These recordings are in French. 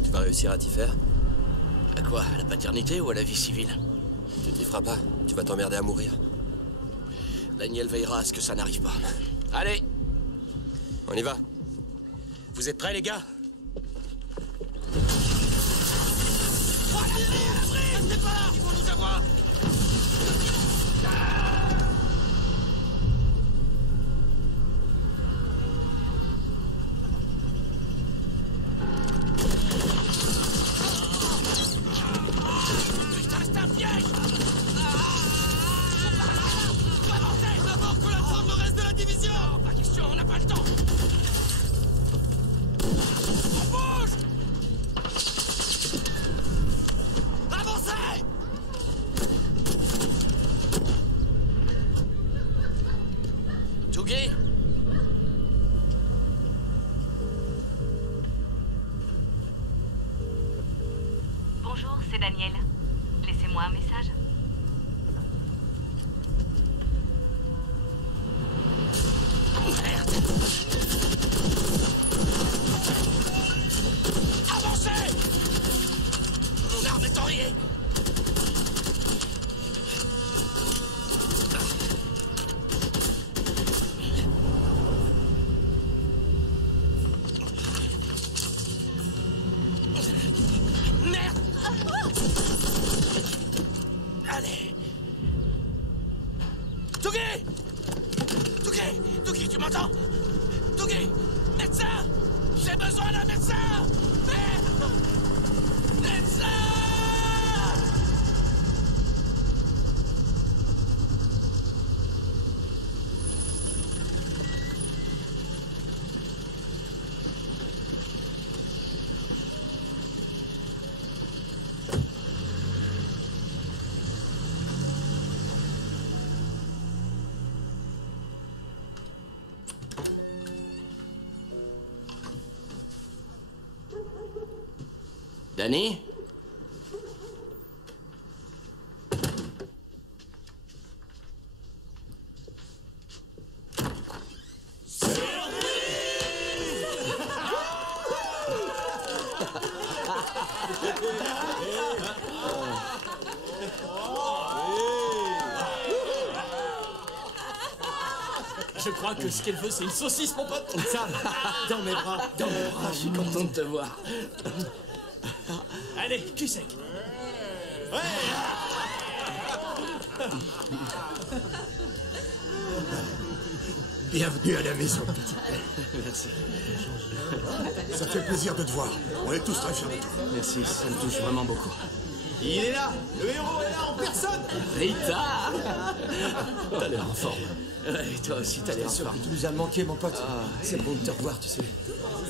que tu vas réussir à t'y faire? À quoi? À la paternité ou à la vie civile? Tu t'y feras pas. Tu vas t'emmerder à mourir. Daniel veillera à ce que ça n'arrive pas. Allez! On y va. Vous êtes prêts, les gars? Restez pas là! Ils vont nous avoir! Putain, c'est un piège! Faut avancer! D'abord qu'on attende le reste de la division! Pas question, on n'a pas le temps! On bouge! Avancez! Touguet? Bonjour, c'est Daniel. Laissez-moi un message. Merde! Avancez! Mon arme est enrayée! Merde! Allez! Touguet! Touguet! Touguet, tu m'entends? Touguet! Médecin! J'ai besoin d'un médecin! Merde! Médecin! Danny? Je crois que ce qu'elle veut, c'est une saucisse, mon pote. Sam, dans mes bras, je suis content de te voir. Allez, cul sec. Bienvenue à la maison, petit père. Merci. Ça fait plaisir de te voir. On est tous très fiers de toi. Merci, ça me touche vraiment beaucoup. Il est là. Le héros est là en personne. Rita! T'as l'air en forme. Ouais, toi aussi, t'as l'air en forme. Tu nous as manqué, mon pote. C'est bon de te revoir, tu sais.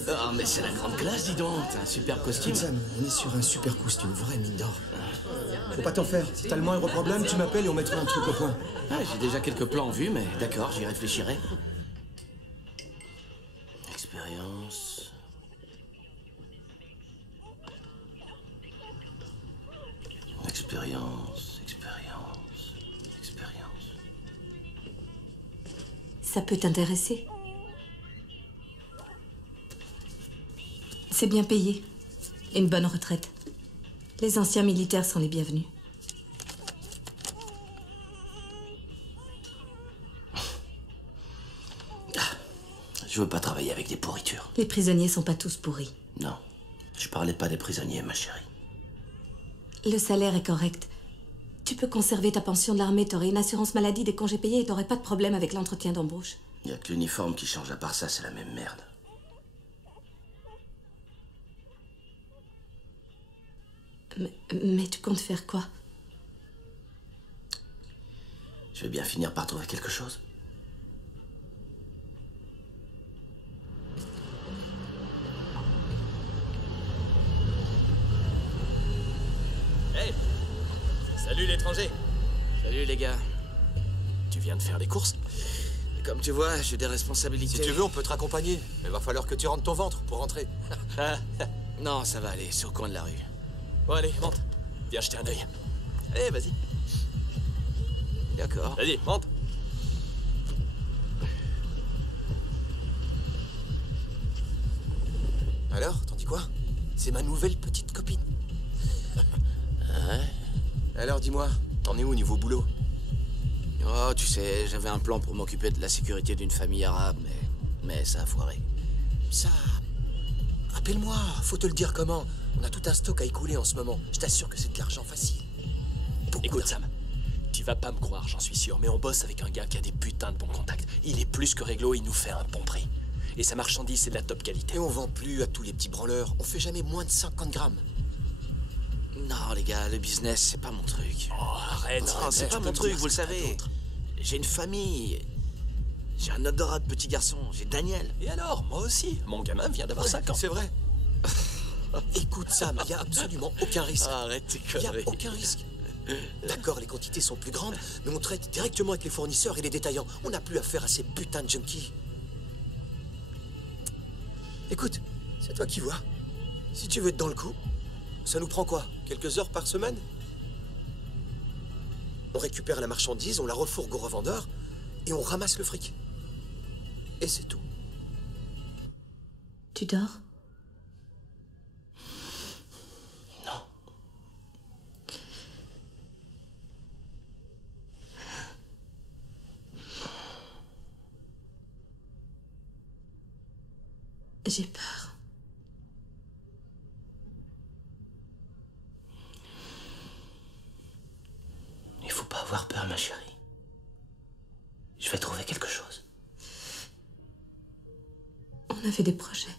Ah, mais c'est la grande classe, dis donc. T'as un super costume. Sam, on est sur un super costume, vraie mine d'or. Faut pas t'en faire. Si t'as le moindre problème, tu m'appelles et on mettra un truc au point. Ah, j'ai déjà quelques plans en vue, mais d'accord, j'y réfléchirai. Expérience. Expérience. Ça peut t'intéresser. C'est bien payé. Et une bonne retraite. Les anciens militaires sont les bienvenus. Je veux pas travailler avec des pourritures. Les prisonniers sont pas tous pourris. Non, je parlais pas des prisonniers, ma chérie. Le salaire est correct. Tu peux conserver ta pension de l'armée, t'aurais une assurance maladie, des congés payés et t'aurais pas de problème avec l'entretien d'embauche. Y a que l'uniforme qui change, à part ça, c'est la même merde. Mais tu comptes faire quoi? Je vais bien finir par trouver quelque chose. Hey! Salut l'étranger! Salut les gars. Tu viens de faire des courses? Comme tu vois, j'ai des responsabilités. Si tu veux, on peut te raccompagner. Mais va falloir que tu rentres ton ventre pour rentrer. Non, ça va aller, c'est au coin de la rue. Bon, allez, monte. Viens jeter un œil. Allez, vas-y. D'accord. Vas-y, monte. Alors, t'en dis quoi? C'est ma nouvelle petite copine. Alors dis-moi, t'en es où au niveau boulot? Oh, tu sais, j'avais un plan pour m'occuper de la sécurité d'une famille arabe, mais ça a foiré. Ça... Rappelle-moi, faut te le dire comment. On a tout un stock à écouler en ce moment. Je t'assure que c'est de l'argent facile. Écoute Sam, tu vas pas me croire, j'en suis sûr, mais on bosse avec un gars qui a des putains de bons contacts. Il est plus que réglo, il nous fait un bon prix. Et sa marchandise, c'est de la top qualité. Et on vend plus à tous les petits branleurs. On fait jamais moins de 50 grammes. Non, les gars, le business, c'est pas mon truc. Oh, arrête. Non, c'est pas mon truc, vous le savez. J'ai une famille. J'ai un adorable petit garçon. J'ai Daniel. Et alors, moi aussi. Mon gamin vient d'avoir 5 ans. C'est vrai. Écoute, Sam, il n'y a absolument aucun risque. Arrête tes Il n'y a conneries. aucun risque. D'accord, les quantités sont plus grandes, mais on traite directement avec les fournisseurs et les détaillants. On n'a plus affaire à ces putains de junkies. Écoute, c'est toi qui vois. Si tu veux être dans le coup, ça nous prend quoi? Quelques heures par semaine? On récupère la marchandise, on la refourgue au revendeur et on ramasse le fric. Et c'est tout. Tu dors? Non. J'ai peur. Il faut pas avoir peur, ma chérie. Je vais trouver quelque chose. On avait des projets.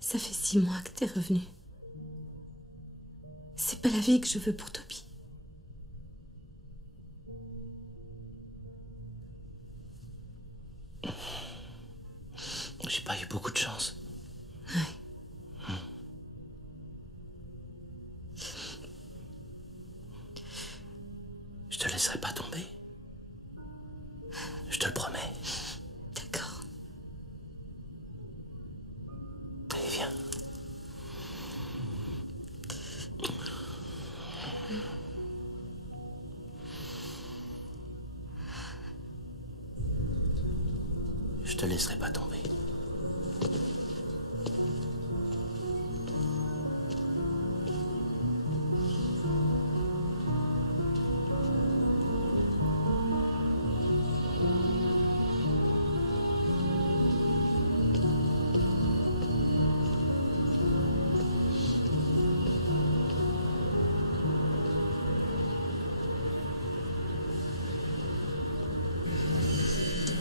Ça fait 6 mois que t'es revenu. C'est pas la vie que je veux pour Toby. J'ai pas eu beaucoup de chance. Ouais. Je te laisserai pas tomber. Je te le promets. D'accord. Allez, viens. Je te laisserai pas tomber.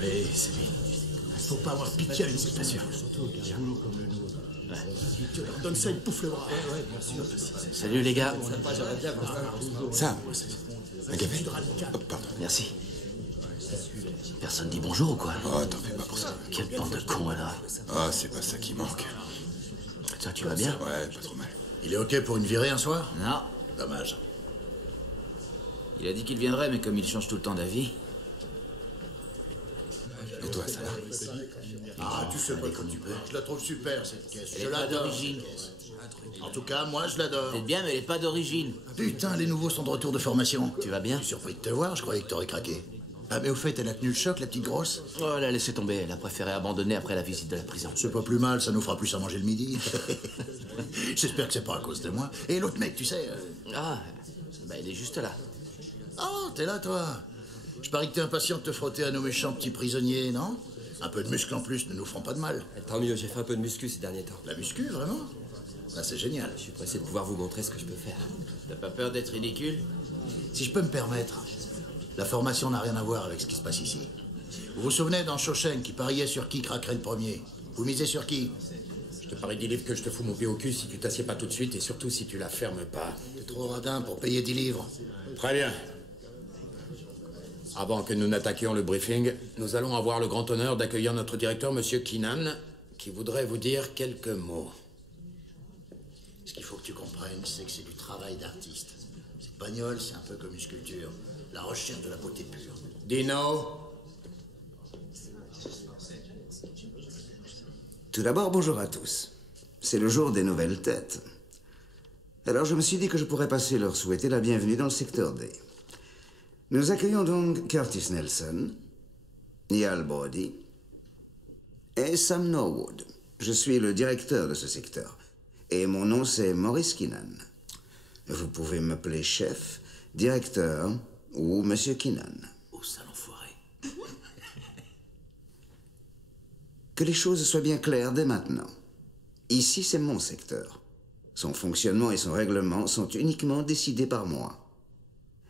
Oui, c'est lui. Faut pas avoir pitié avec ces patients. Tu leur donnes ça, ils pouffent le bras. Salut les gars. Sam, un café? Oh, pardon. Merci. Personne dit bonjour ou quoi? Oh, t'en fais pas pour ça. Quelle bande de cons alors. Ah, c'est pas ça qui manque. Toi, tu vas bien? Ouais, pas trop mal. Il est OK pour une virée un soir? Non. Dommage. Il a dit qu'il viendrait, mais comme il change tout le temps d'avis. Et toi, ça va? Ah, tu sais pas comme tu peux. Je la trouve super, cette caisse. Elle Je est pas l'adore. d'origine. En tout cas, moi, je l'adore. C'est bien, mais elle est pas d'origine. Putain, les nouveaux sont de retour de formation. Tu vas bien? Je suis surpris de te voir, je croyais que t'aurais craqué. Ah, mais au fait, elle a tenu le choc, la petite grosse? Oh, elle a laissé tomber. Elle a préféré abandonner après la visite de la prison. C'est pas plus mal, ça nous fera plus à manger le midi. J'espère que c'est pas à cause de moi. Et l'autre mec, tu sais... Ah, bah il est juste là. Oh, t'es là, toi. Je parie que t'es impatient de te frotter à nos méchants petits prisonniers, non? Un peu de muscle en plus ne nous feront pas de mal. Tant mieux, j'ai fait un peu de muscu ces derniers temps. La muscu, vraiment? Ah, c'est génial. Je suis pressé de pouvoir vous montrer ce que je peux faire. T'as pas peur d'être ridicule? Si je peux me permettre, la formation n'a rien à voir avec ce qui se passe ici. Vous vous souvenez dans Shawshank qui pariait sur qui craquerait le premier? Vous misez sur qui? Je te parie 10 livres que je te fous mon pied au cul si tu t'assieds pas tout de suite et surtout si tu la fermes pas. T'es trop radin pour payer 10 livres. Très bien. Avant que nous n'attaquions le briefing, nous allons avoir le grand honneur d'accueillir notre directeur, Monsieur Keenan, qui voudrait vous dire quelques mots. Ce qu'il faut que tu comprennes, c'est que c'est du travail d'artiste. Cette bagnole, c'est un peu comme une sculpture. La recherche de la beauté pure. Dino. Tout d'abord, bonjour à tous. C'est le jour des nouvelles têtes. Alors je me suis dit que je pourrais passer leur souhaiter la bienvenue dans le secteur D. Nous accueillons donc Curtis Nelson, Niall Brody et Sam Norwood. Je suis le directeur de ce secteur. Et mon nom, c'est Maurice Keenan. Vous pouvez m'appeler chef, directeur ou Monsieur Keenan. Oh, sale enfoiré. Que les choses soient bien claires dès maintenant. Ici, c'est mon secteur. Son fonctionnement et son règlement sont uniquement décidés par moi.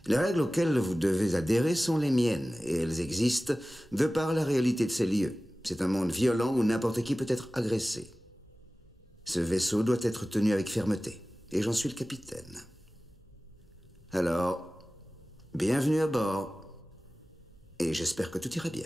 Les règles auxquelles vous devez adhérer sont les miennes, et elles existent de par la réalité de ces lieux. C'est un monde violent où n'importe qui peut être agressé. Ce vaisseau doit être tenu avec fermeté, et j'en suis le capitaine. Alors, bienvenue à bord, et j'espère que tout ira bien.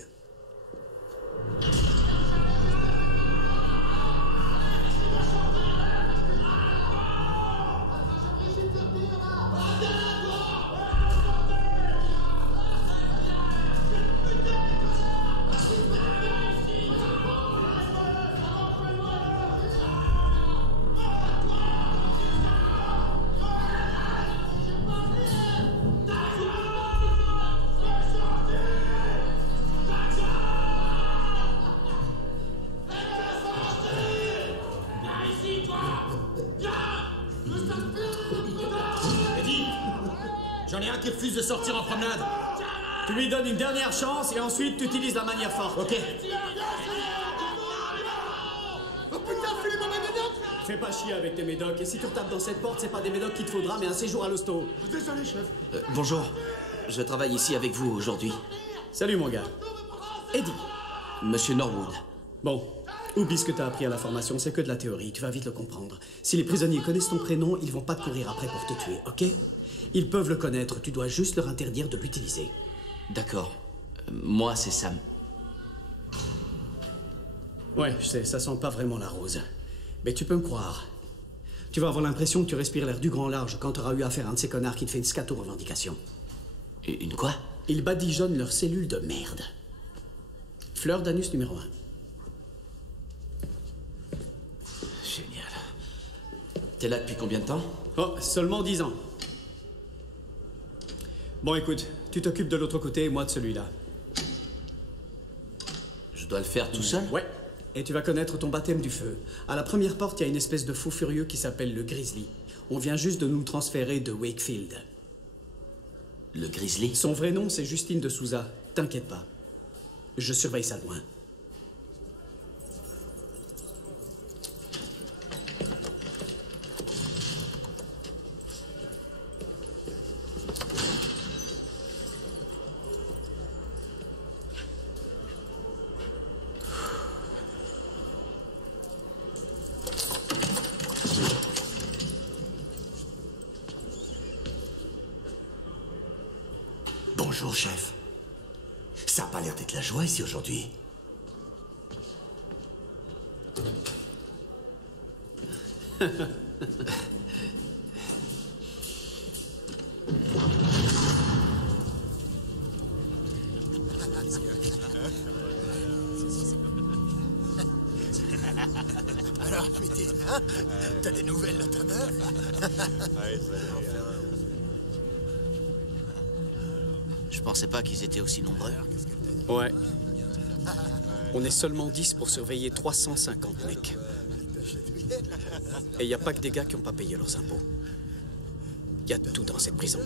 J'en ai un qui refuse de sortir en promenade. Tu lui donnes une dernière chance et ensuite tu utilises la manière forte, ok? Oh putain, filez-moi mes médocs! Fais pas chier avec tes médocs, et si tu retapes dans cette porte, c'est pas des médocs qu'il te faudra, mais un séjour à l'hosto. Désolé, chef. Bonjour. Je travaille ici avec vous aujourd'hui. Salut mon gars. Eddie. Monsieur Norwood. Bon, oublie ce que t'as appris à la formation, c'est que de la théorie, tu vas vite le comprendre. Si les prisonniers connaissent ton prénom, ils vont pas te courir après pour te tuer, ok? Ils peuvent le connaître, tu dois juste leur interdire de l'utiliser. D'accord. Moi, c'est Sam. Ouais, je sais, ça sent pas vraiment la rose. Mais tu peux me croire. Tu vas avoir l'impression que tu respires l'air du grand large quand t'auras eu affaire à un de ces connards qui te fait une scato-revendication. Une quoi? Ils badigeonnent leurs cellules de merde. Fleur d'anus numéro 1. Génial. T'es là depuis combien de temps? Oh, seulement 10 ans. Bon, écoute, tu t'occupes de l'autre côté et moi de celui-là. Je dois le faire tout seul? Ouais. Et tu vas connaître ton baptême du feu. À la première porte, il y a une espèce de fou furieux qui s'appelle le Grizzly. On vient juste de nous le transférer de Wakefield. Le Grizzly? Son vrai nom, c'est Justine de Souza. T'inquiète pas. Je surveille ça de loin. Bonjour, chef. Ça a pas l'air d'être la joie ici aujourd'hui. Alors, Mitty, hein? T'as des nouvelles de ta meuf? Je pensais pas qu'ils étaient aussi nombreux. Ouais. On est seulement 10 pour surveiller 350 mecs. Et il n'y a pas que des gars qui n'ont pas payé leurs impôts. Il y a tout dans cette prison.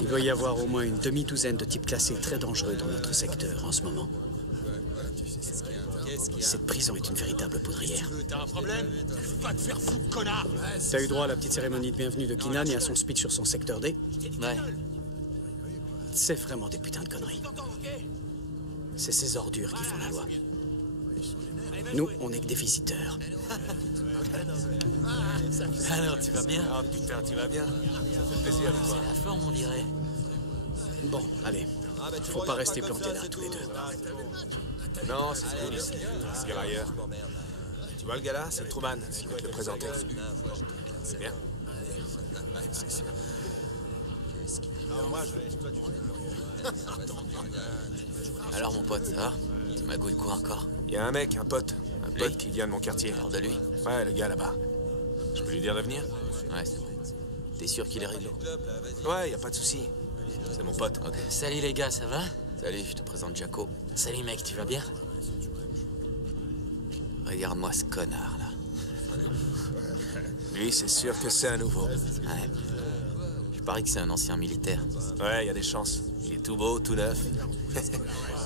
Il doit y avoir au moins une demi-douzaine de types classés très dangereux dans notre secteur en ce moment. Cette prison est une véritable poudrière. T'as un problème? Va te faire foutre, connard! T'as eu droit à la petite cérémonie de bienvenue de Keenan et à son speech sur son secteur D? Ouais. C'est vraiment des putains de conneries. C'est ces ordures qui font la loi. Nous, on est que des visiteurs. Alors, tu vas bien? Ah putain, tu vas bien? Ça fait plaisir de voir. C'est la forme, on dirait. Bon, allez. Faut pas rester plantés là, tous les deux. Non, c'est cool ici. Ce gars ailleurs. Tu vois le gars là? C'est Truman. Je vais te le présenter. C'est bien. Alors, mon pote, ça va? Tu magouilles quoi encore? Il y a un mec, un pote qui vient de mon quartier. Alors de lui? Ouais, le gars là-bas. Je peux lui dire de venir? Ouais, c'est bon. T'es sûr qu'il est réglo? Ouais, y a pas de souci. C'est mon pote. Ok. Salut les gars, ça va? Salut, je te présente Jaco. Salut mec, tu vas bien? Regarde-moi ce connard là. Lui, c'est sûr que c'est un nouveau. Ouais. Je parie que c'est un ancien militaire. Ouais, il y a des chances. Il est tout beau, tout neuf.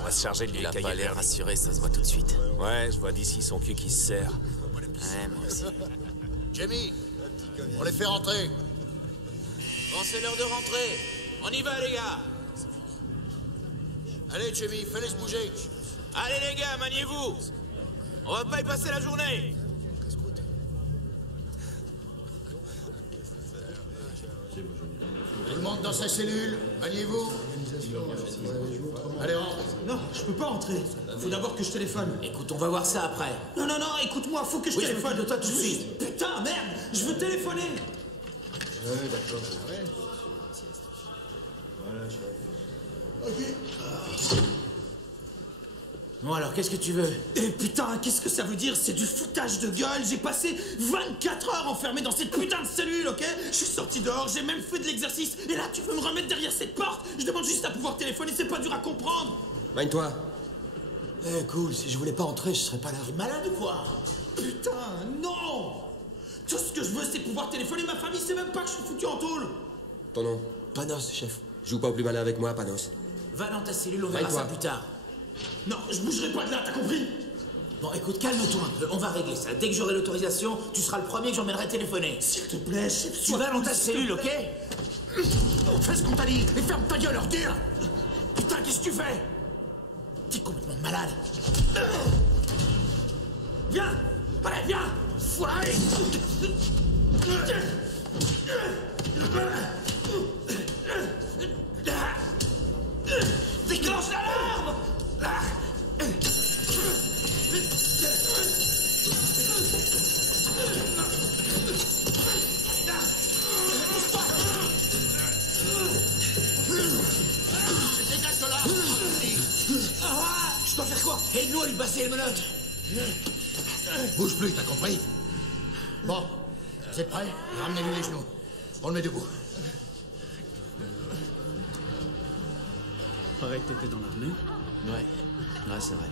On va se charger de lui. Il a pas l'air rassuré, ça se voit tout de suite. Ouais, je vois d'ici son cul qui se serre. Ouais, moi aussi. Jamie, on les fait rentrer. Bon, c'est l'heure de rentrer. On y va, les gars. Allez, Jamie, fais-les se bouger. Allez, les gars, maniez-vous. On va pas y passer la journée. Tout le monde dans sa cellule, maniez-vous. Allez, rentre. Non, je peux pas entrer. Faut d'abord que je téléphone. Écoute, on va voir ça après. Non, non, non, écoute-moi, faut que je téléphone. de toi tout de suite. Putain, merde, je veux téléphoner. Ouais, d'accord. Bon, alors, qu'est-ce que tu veux? Eh putain, qu'est-ce que ça veut dire? C'est du foutage de gueule. J'ai passé 24 heures enfermé dans cette putain de cellule, ok? Je suis sorti dehors, j'ai même fait de l'exercice. Et là, tu veux me remettre derrière cette porte? Je demande juste à pouvoir téléphoner, c'est pas dur à comprendre. Magne-toi. Eh, cool, si je voulais pas entrer, je serais pas là. T'es malade ou quoi? Putain, non! Tout ce que je veux, c'est pouvoir téléphoner. Ma famille sait même pas que je suis foutu en tôle. Ton nom? Panos, chef. Joue pas au plus malin avec moi, Panos. Va dans ta cellule, on verra ça plus tard. Non, je bougerai pas de là, t'as compris? Bon, écoute, calme-toi un peu, on va régler ça. Dès que j'aurai l'autorisation, tu seras le premier que j'emmènerai téléphoner. S'il te plaît, chef, tu vas dans ta cellule, ok? Fais ce qu'on t'a dit et ferme ta gueule, ordure! Putain, qu'est-ce que tu fais? T'es complètement malade. Viens! Allez, viens! Foiré! Déclenche l'alarme! Dégage de là! Je dois faire quoi? Aide-nous à lui passer les menottes. Bouge plus, t'as compris? Bon, c'est prêt? Ramenez-lui les genoux. On le met debout. Paraît que t'étais dans l'armée. Ouais, c'est vrai.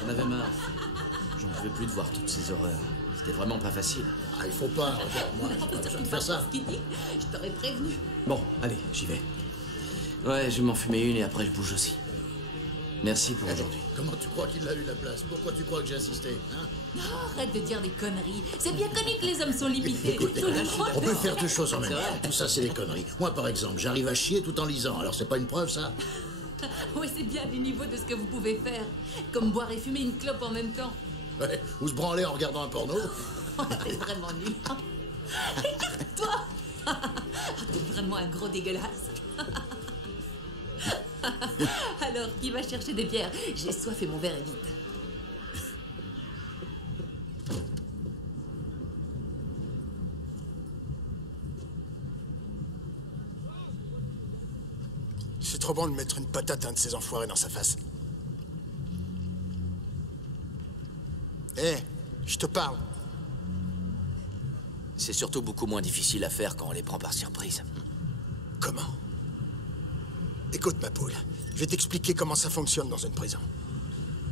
J'en avais marre. J'en pouvais plus de voir toutes ces horreurs. C'était vraiment pas facile. Ah, il faut pas, regarde, moi, j'ai pas besoin de faire ça. Je t'aurais prévenu. Bon, allez, j'y vais. Ouais, je vais m'en fumer une et après je bouge aussi. Merci pour aujourd'hui. Comment tu crois qu'il a eu la place? Pourquoi tu crois que j'ai insisté, hein? Non, arrête de dire des conneries. C'est bien connu que les hommes sont limités. Écoute, on peut faire deux choses en même temps. Tout ça, c'est des conneries. Moi, par exemple, j'arrive à chier tout en lisant. Alors, c'est pas une preuve, ça? Oui, c'est bien du niveau de ce que vous pouvez faire. Comme boire et fumer une clope en même temps. Ouais, ou se branler en regardant un porno. T'es vraiment nul. Écarte-toi. T'es vraiment un gros dégueulasse. Alors, qui va chercher des bières? J'ai soif et mon verre est vide. C'est trop bon de mettre une patate à un de ces enfoirés dans sa face. Hé, je te parle. C'est surtout beaucoup moins difficile à faire quand on les prend par surprise. Comment? Écoute, ma poule, je vais t'expliquer comment ça fonctionne dans une prison.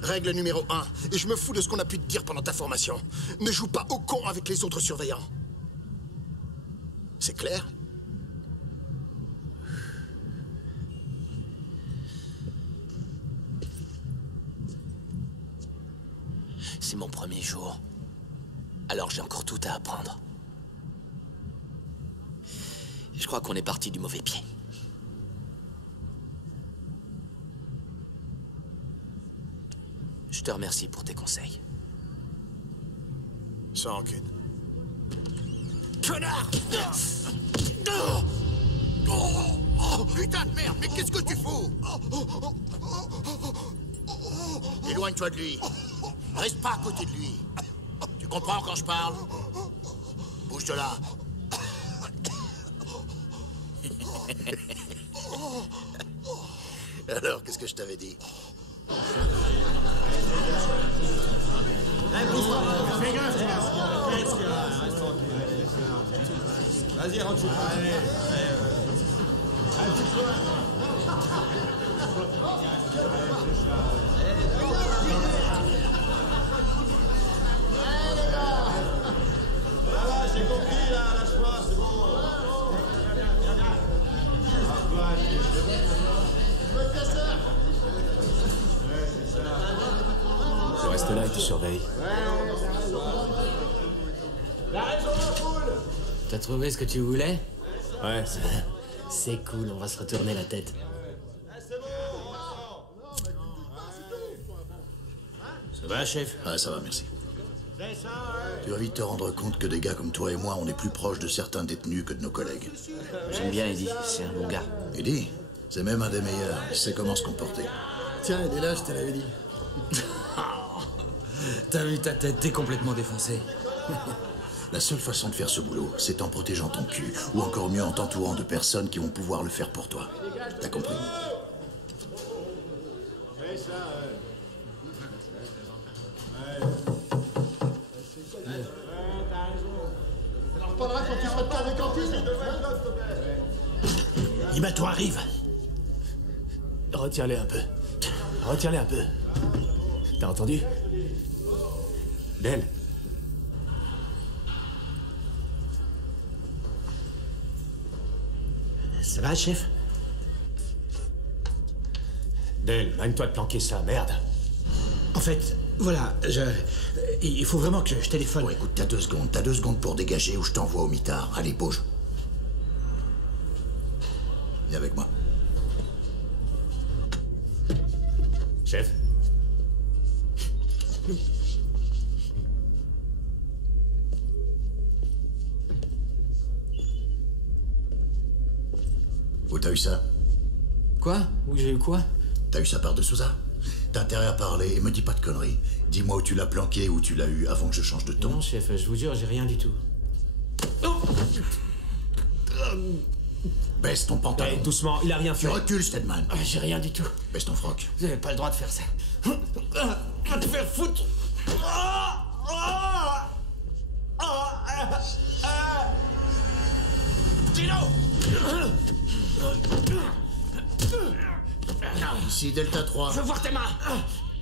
Règle numéro 1, et je me fous de ce qu'on a pu te dire pendant ta formation. Ne joue pas au con avec les autres surveillants. C'est clair? C'est mon premier jour. Alors j'ai encore tout à apprendre. Je crois qu'on est parti du mauvais pied. Je te remercie pour tes conseils. Sans rancune. Connard! Oh, putain de merde, mais qu'est-ce que tu fous? Éloigne-toi de lui. Reste pas à côté de lui. Tu comprends quand je parle? Bouge de là. Alors, qu'est-ce que je t'avais dit? Vas-y, rentre. Allez. J'ai compris. reste là et tu surveilles. La raison, la foule. T'as trouvé ce que tu voulais? Ouais, c'est bon. C'est cool, on va se retourner la tête. Ça va, chef? Ah, ça va, merci. Tu vas vite te rendre compte que des gars comme toi et moi, on est plus proches de certains détenus que de nos collègues. J'aime bien Eddie, c'est un bon gars. Eddie, c'est même un des meilleurs. Il sait comment se comporter. Tiens, il est là, je te l'avais dit. T'as vu ta tête, t'es complètement défoncé. La seule façon de faire ce boulot, c'est en protégeant ton cul, ou encore mieux en t'entourant de personnes qui vont pouvoir le faire pour toi. T'as compris? Ibato arrive. Retiens-les un peu. Retiens-les un peu. T'as entendu? Del. Ça va, chef? Del, mène-toi de planquer ça, merde. En fait, voilà, il faut vraiment que je téléphone. Bon, écoute, t'as 2 secondes. T'as 2 secondes pour dégager ou je t'envoie au mitard. Allez, bouge. Viens avec moi. Chef? Où t'as eu ça? Quoi? Où j'ai eu quoi? T'as eu ça par de Souza? T'as intérêt à parler et me dis pas de conneries. Dis-moi où tu l'as planqué, où tu l'as eu avant que je change de ton. Non, chef, je vous jure, j'ai rien du tout. Baisse ton pantalon. Hey, doucement, il a rien fait. Tu recules, Stedman. J'ai rien du tout. Baisse ton froc. Vous avez pas le droit de faire ça. Va te faire foutre. Dino! Ici, Delta 3. Je veux voir tes mains!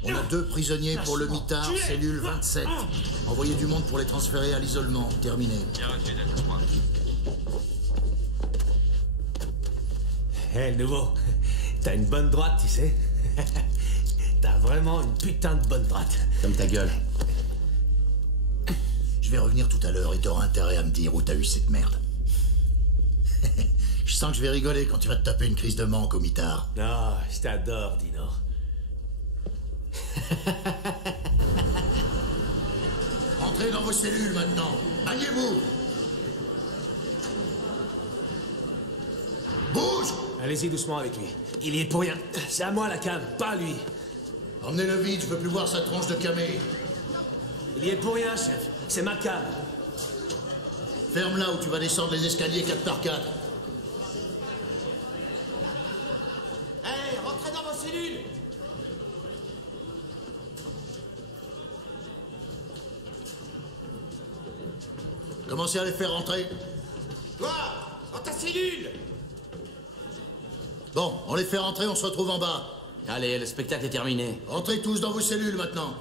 On a 2 prisonniers pour le mitard, cellule 27. Envoyez du monde pour les transférer à l'isolement. Terminé. Bien reçu, Delta 3. Hé, le nouveau, t'as une bonne droite, tu sais. T'as vraiment une putain de bonne droite. Comme ta gueule. Je vais revenir tout à l'heure et t'auras intérêt à me dire où t'as eu cette merde. Je sens que je vais rigoler quand tu vas te taper une crise de manque au mitard. Non, je t'adore, Dino. Entrez dans vos cellules maintenant. Maniez-vous. Bouge! Allez-y doucement avec lui. Il y est pour rien. C'est à moi la cam, pas lui. Emmenez-le vite, je veux plus voir sa tronche de camé. Il y est pour rien, chef. C'est ma cam. Ferme là où tu vas descendre les escaliers 4 par 4. Hey, rentrez dans vos cellules! Commencez à les faire rentrer. Toi, dans ta cellule! Bon, on les fait rentrer, on se retrouve en bas. Allez, le spectacle est terminé. Entrez tous dans vos cellules maintenant.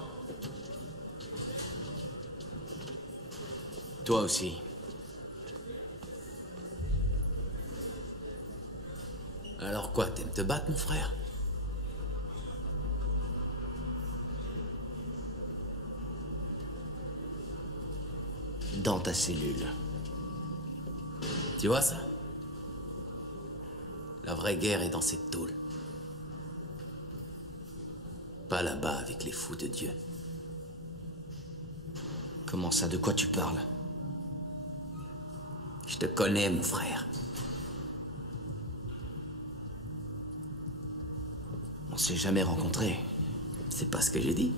Toi aussi. Alors quoi, t'aimes te battre, mon frère? Dans ta cellule. Tu vois ça? La vraie guerre est dans cette tôle. Pas là-bas avec les fous de Dieu. Comment ça, de quoi tu parles? Je te connais, mon frère. On s'est jamais rencontrés. C'est pas ce que j'ai dit.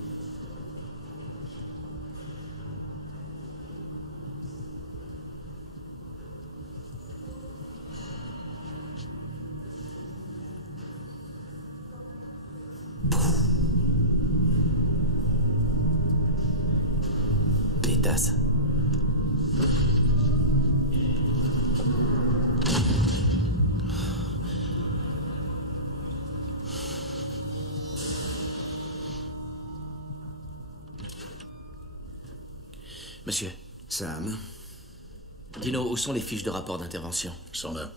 Pétasse. Monsieur. Sam. Dino, où sont les fiches de rapport d'intervention? Ils sont là.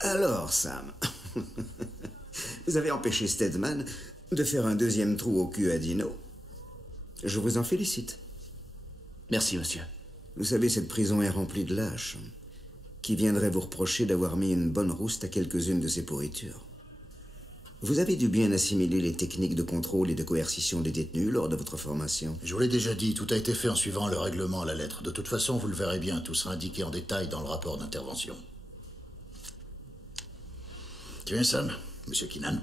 Alors, Sam. Vous avez empêché Stedman, de faire un deuxième trou au cul à Dino. Je vous en félicite. Merci, monsieur. Vous savez, cette prison est remplie de lâches qui viendraient vous reprocher d'avoir mis une bonne rouste à quelques-unes de ces pourritures. Vous avez dû bien assimiler les techniques de contrôle et de coercition des détenus lors de votre formation. Je vous l'ai déjà dit, tout a été fait en suivant le règlement à la lettre. De toute façon, vous le verrez bien, tout sera indiqué en détail dans le rapport d'intervention. Tu viens, Sam, Monsieur Keenan?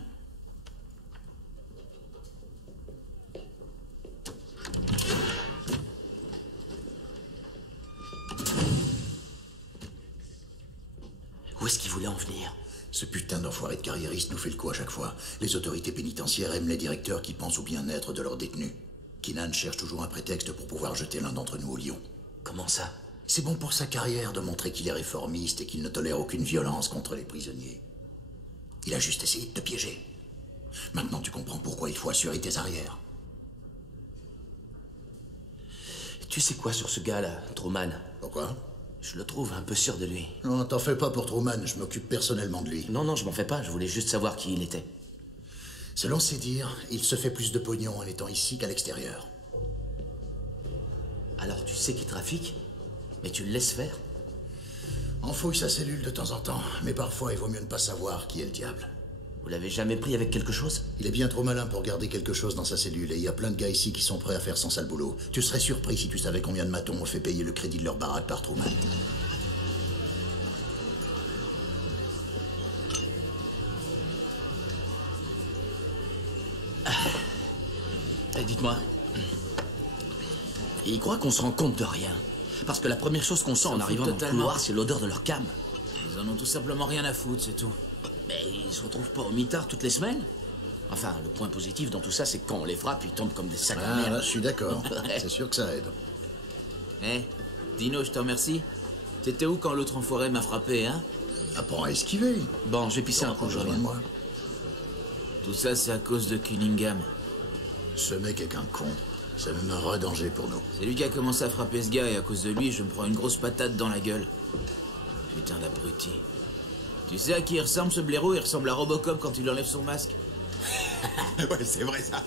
Où est-ce qu'il voulait en venir? Ce putain d'enfoiré de carriériste nous fait le coup à chaque fois. Les autorités pénitentiaires aiment les directeurs qui pensent au bien-être de leurs détenus. Keenan cherche toujours un prétexte pour pouvoir jeter l'un d'entre nous au lion. Comment ça? C'est bon pour sa carrière de montrer qu'il est réformiste et qu'il ne tolère aucune violence contre les prisonniers. Il a juste essayé de te piéger. Maintenant, tu comprends pourquoi il faut assurer tes arrières. Tu sais quoi sur ce gars-là, Truman? Pourquoi? Je le trouve un peu sûr de lui. Non, t'en fais pas pour Truman, je m'occupe personnellement de lui. Non, je m'en fais pas, je voulais juste savoir qui il était. Selon ses dires, il se fait plus de pognon en étant ici qu'à l'extérieur. Alors tu sais qu'il trafique, mais tu le laisses faire? On fouille sa cellule de temps en temps, mais parfois il vaut mieux ne pas savoir qui est le diable. Vous l'avez jamais pris avec quelque chose? Il est bien trop malin pour garder quelque chose dans sa cellule, et il y a plein de gars ici qui sont prêts à faire son sale boulot. Tu serais surpris si tu savais combien de matons ont fait payer le crédit de leur baraque par Truman. Dites-moi, il croit qu'on se rend compte de rien. Parce que la première chose qu'on sent en arrivant dans le couloir, c'est l'odeur de leur cam. Ils en ont tout simplement rien à foutre, c'est tout. Mais ils se retrouvent pas au mitard toutes les semaines? Enfin, le point positif dans tout ça, c'est que quand on les frappe, ils tombent comme des sacs de merde. Là, je suis d'accord. C'est sûr que ça aide. Dino, je te remercie. T'étais où quand l'autre enfoiré m'a frappé, hein? Apprends à esquiver. Bon, je vais pisser un coup, je reviens. Tout ça, c'est à cause de Cunningham. Ce mec est qu'un con. C'est même un vrai danger pour nous. C'est lui qui a commencé à frapper ce gars et à cause de lui, je me prends une grosse patate dans la gueule. Putain d'abruti. Tu sais à qui il ressemble ce blaireau? Il ressemble à Robocop quand il enlève son masque. Ouais, c'est vrai ça.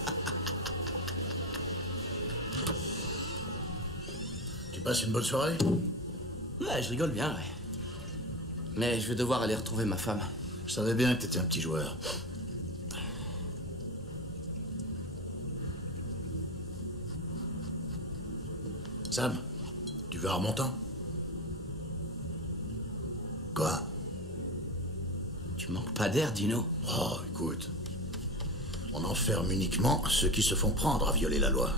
Tu passes une bonne soirée? Ouais, je rigole bien, ouais. Mais je vais devoir aller retrouver ma femme. Je savais bien que t'étais un petit joueur. Sam, tu veux un remontant? Quoi? Tu manques pas d'air, Dino? Oh, écoute. On enferme uniquement ceux qui se font prendre à violer la loi.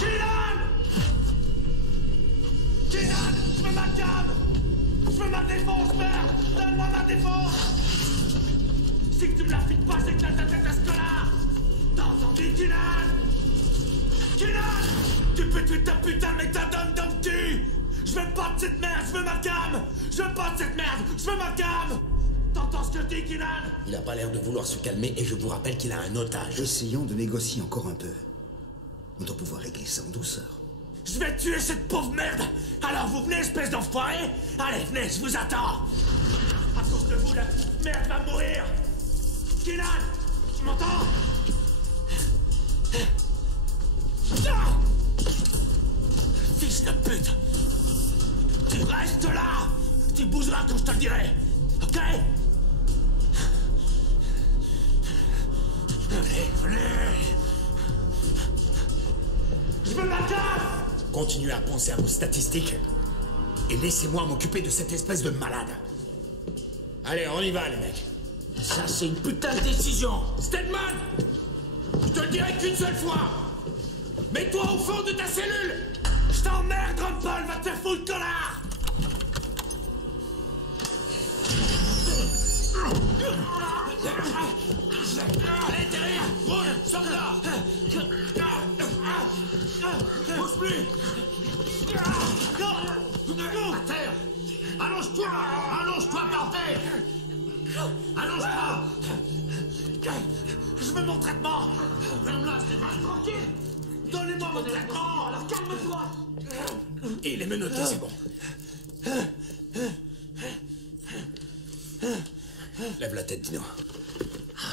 Keenan! Keenan, je veux ma cam! Je veux ma défense, merde! Donne-moi ma défense! Si tu me la files pas, j'éclate ta tête à ce connard! T'as entendu, Keenan? Keenan! Tu peux tuer ta putain de méthadone dans le cul! Je veux pas de cette merde, je veux ma cam! Je veux pas de cette merde, je veux ma cam! T'entends ce que je dis, Keenan? Il a pas l'air de vouloir se calmer et je vous rappelle qu'il a un otage. Essayons de négocier encore un peu. On doit pouvoir régler ça en douceur. Je vais tuer cette pauvre merde! Alors vous venez, espèce d'enfoiré? Allez, venez, je vous attends! À cause de vous, la petite merde va mourir! Keenan! Tu m'entends? Ah! Fils de pute! Tu restes là! Tu bougeras quand je te le dirai! Ok? Allez, venez! Je veux ma cave! Continuez à penser à vos statistiques et laissez-moi m'occuper de cette espèce de malade. Allez, on y va, les mecs. Ça, c'est une putain de décision! Stedman! Je te le dirai qu'une seule fois! Mets-toi au fond de ta cellule! Je t'emmerde, Ron Paul! Va te faire foutre, connard! Allez, derrière! Roule! Sors de là! Bouge plus! À terre! Allonge-toi! Allonge-toi par terre! Allonge-toi! Je veux mon traitement! Ferme-la, c'est tranquille! Donnez-moi mon traitement! Alors calme-toi! Il est menotté, c'est bon. Lève la tête, Dino.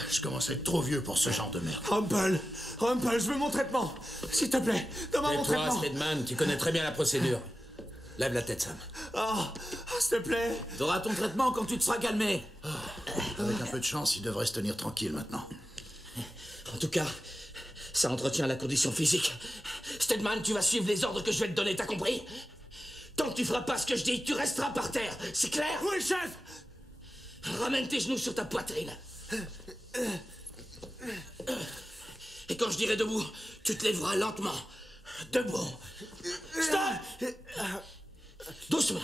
Je commence à être trop vieux pour ce genre de merde. Rumpel, je veux mon traitement. S'il te plaît, donne-moi mon Tais-toi, traitement. Stedman, tu connais très bien la procédure. Lève la tête, Sam. S'il te plaît. T'auras ton traitement quand tu te seras calmé. Avec un peu de chance, il devrait se tenir tranquille maintenant. En tout cas, ça entretient la condition physique. Stedman, tu vas suivre les ordres que je vais te donner, t'as compris? Tant que tu feras pas ce que je dis, tu resteras par terre. C'est clair? Oui, chef. Ramène tes genoux sur ta poitrine. Et quand je dirai debout, tu te lèveras lentement. Debout. Stop! Doucement.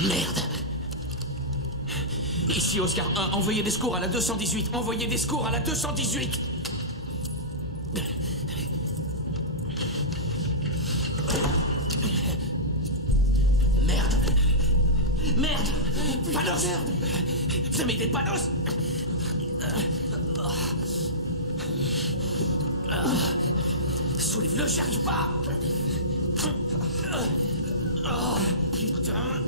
Merde. Ici, Oscar 1, envoyez des secours à la 218. Envoyez des secours à la 218. Merde. Merde. Panos. Vous avez des panos? Soulève-le, j'arrive pas. Oh, putain.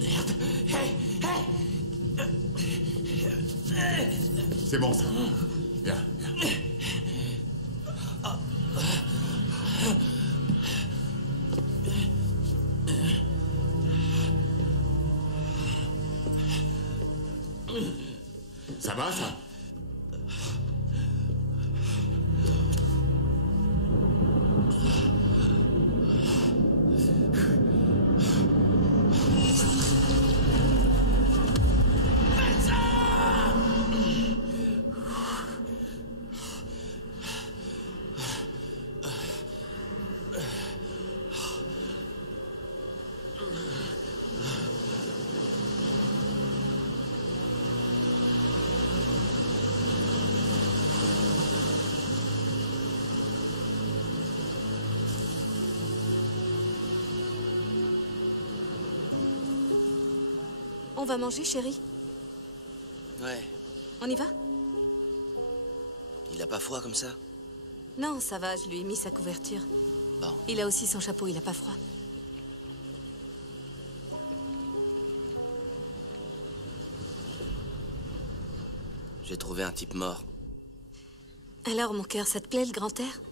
Merde. Hey, hey. C'est bon, ça. Viens, viens. Ça va, ça? On va manger, chérie? Ouais. On y va? Il a pas froid comme ça? Non, ça va, je lui ai mis sa couverture. Bon. Il a aussi son chapeau, il a pas froid. J'ai trouvé un type mort. Alors, mon cœur, ça te plaît, le grand air?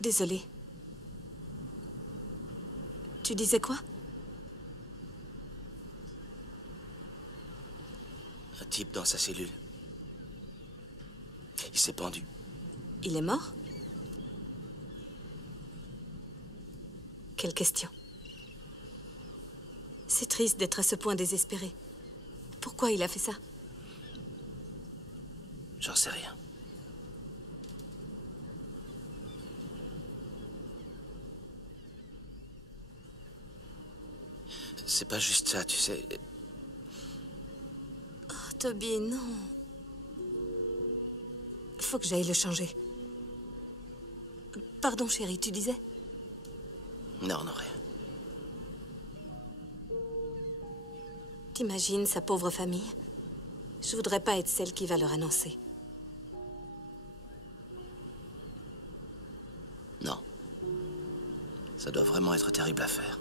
Désolée. Tu disais quoi? Un type dans sa cellule. Il s'est pendu. Il est mort? Quelle question. C'est triste d'être à ce point désespéré. Pourquoi il a fait ça? J'en sais rien. C'est pas juste ça, tu sais. Oh, Toby, non. Faut que j'aille le changer. Pardon, chérie, tu disais? Non, non, rien. T'imagines sa pauvre famille? Je voudrais pas être celle qui va leur annoncer. Non. Ça doit vraiment être terrible à faire.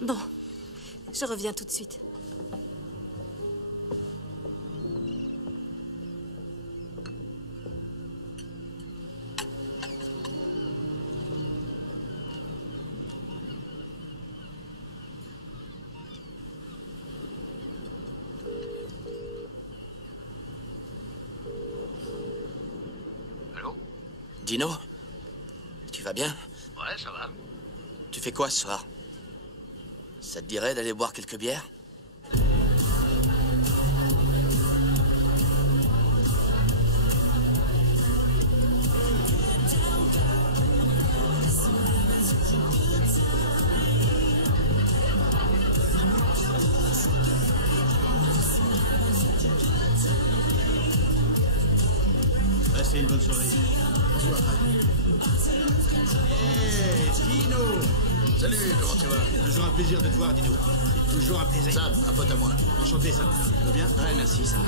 Bon, je reviens tout de suite. Dino? Tu vas bien? Ouais, ça va. Tu fais quoi ce soir? Ça te dirait d'aller boire quelques bières? Passez une bonne soirée. Bonjour. Hey, Dino! Salut, comment tu vas? C'est toujours un plaisir de te voir, Dino. C'est toujours un plaisir. Sam, un pote à moi. Enchanté, Sam. Tu vas bien? Ouais, merci, ça va.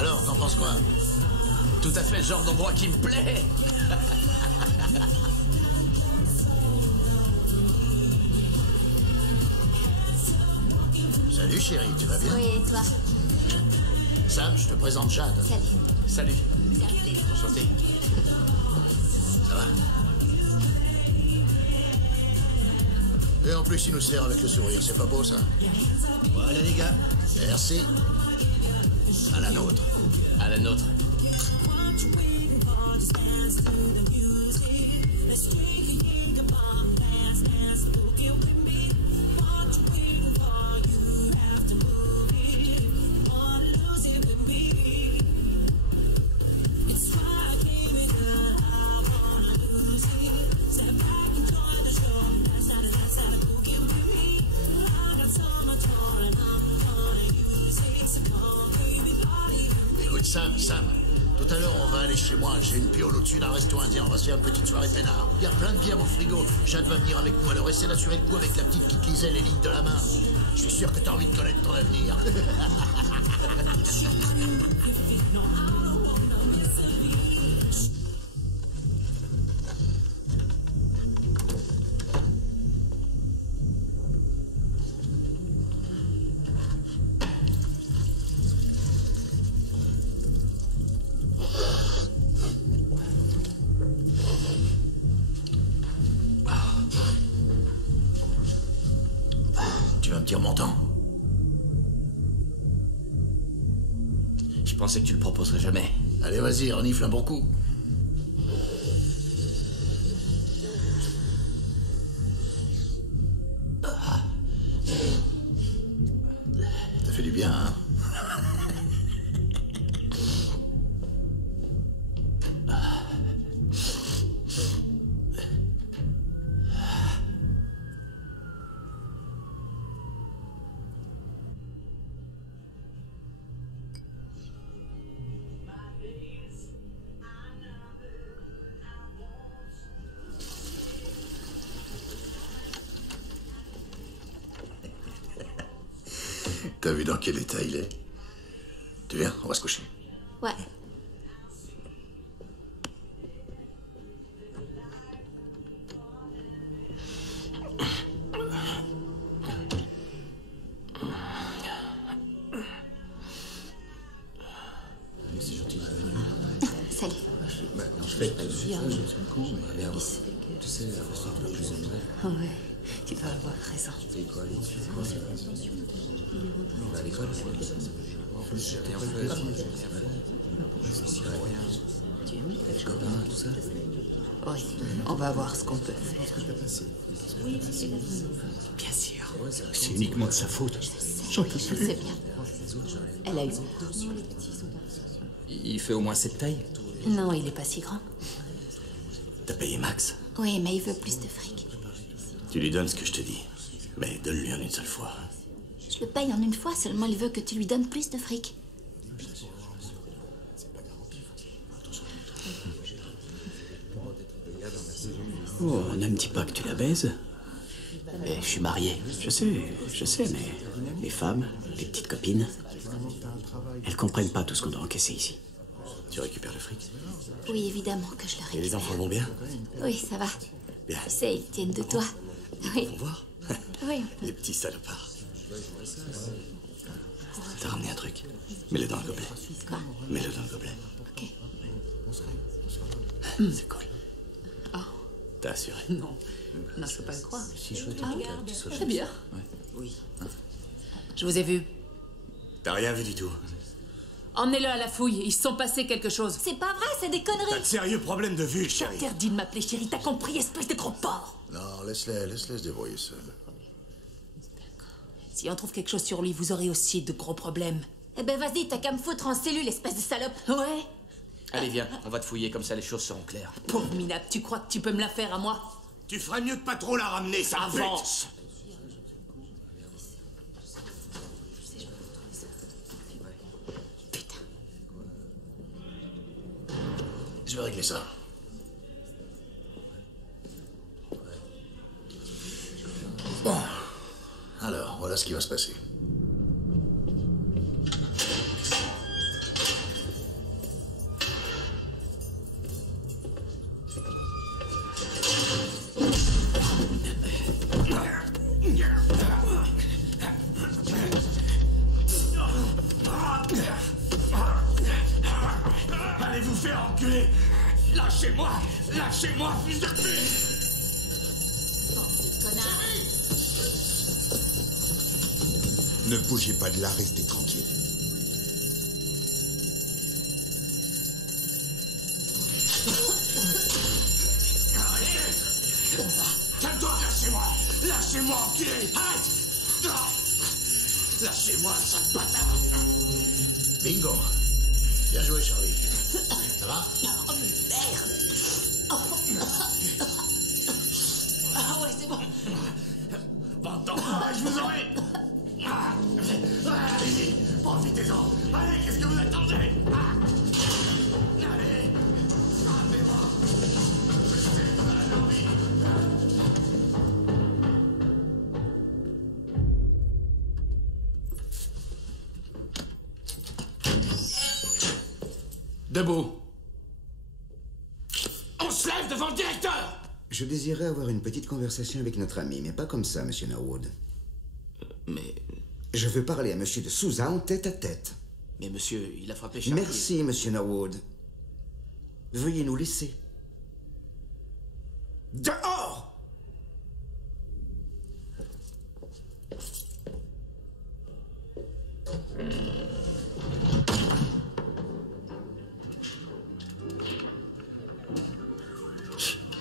Alors, t'en penses quoi? Tout à fait le genre d'endroit qui me plaît. Salut chérie, tu vas bien? Oui, et toi? Sam, je te présente Jade. Salut. Salut. Enchanté. Ça va? Et en plus, il nous sert avec le sourire, c'est pas beau ça? Voilà, les gars. Merci. À la nôtre. À la nôtre. Écoute, Sam, tout à l'heure, on va aller chez moi. J'ai une piole au-dessus d'un resto indien. On va se faire une petite soirée peinard. Il y a plein de bières au frigo. Jade va venir avec nous. Alors essaie d'assurer le coup avec la petite qui te lisait les lignes de la main. Je suis sûr que t'as envie de connaître ton avenir. Tu vas me dire mon temps? Je pensais que tu le proposerais jamais. Allez, vas-y, renifle un bon coup. Ça fait du bien, hein? T'as vu dans quel état il est? Tu viens, on va se coucher. Ouais. Salut. Oh ouais, tu vas avoir raison. On va à l'école. Tu aimes les copains, tout ça? Oui, on va voir ce qu'on peut faire. Bien sûr. C'est uniquement de sa faute. Je sais bien. Elle a eu. Il fait au moins cette taille? Non, il est pas si grand. T'as payé Max? Oui, mais il veut plus de fric. Tu lui donnes ce que je te dis. Mais donne-lui en une seule fois. Je le paye en une fois, seulement il veut que tu lui donnes plus de fric. Oh, ne me dis pas que tu la baises. Mais je suis marié. Je sais, mais les femmes, les petites copines, elles comprennent pas tout ce qu'on doit encaisser ici. Tu récupères le fric? Oui, évidemment que je le récupère. Et les enfants vont bien? Oui, ça va. Bien. Tu sais, ils tiennent de toi. Oui. On voit? Oui. Les petits salopards. T'as ramené un truc. Mets-le dans le gobelet. Quoi? Mets-le dans le gobelet. Ok. C'est cool. Oh. T'as assuré? Non. Non, je peux pas le croire. Si, je Ah, regarde. très bien. Oui. Je vous ai vu. T'as rien vu du tout. Emmenez-le à la fouille, ils se sont passés quelque chose. C'est pas vrai, c'est des conneries. T'as de sérieux problèmes de vue, chérie. Interdit de m'appeler chérie, t'as compris, espèce de gros porc. Non, laisse-les se débrouiller seul. Si on trouve quelque chose sur lui, vous aurez aussi de gros problèmes. Eh ben vas-y, t'as qu'à me foutre en cellule, espèce de salope. Ouais. Allez, viens, on va te fouiller, comme ça les choses seront claires. Pauvre Minable, tu crois que tu peux me la faire à moi? Tu ferais mieux de pas trop la ramener, ça avance. Je vais régler ça. Bon. Alors, voilà ce qui va se passer. Allez vous faire enculer! Lâchez-moi! Lâchez-moi, fils de pute! Ne bougez pas de là, restez tranquille. Calme-toi, lâchez-moi! Lâchez-moi, enculé! Arrête! Lâchez-moi, sale bâtard! Bingo! Bien joué, Charlie. Ça va? Oh merde! Ah ouais, c'est bon. Bâtard! Je vous aurai! Allez-y, profitez-en! Allez, qu'est-ce que vous attendez? Allez! Frappez-moi! Debout. On se lève devant le directeur! Je désirais avoir une petite conversation avec notre ami, mais pas comme ça, monsieur Norwood. Mais... Je veux parler à monsieur de Souza en tête à tête. Mais monsieur, il a frappé Charlie. Merci, monsieur Norwood. Veuillez nous laisser. Dehors!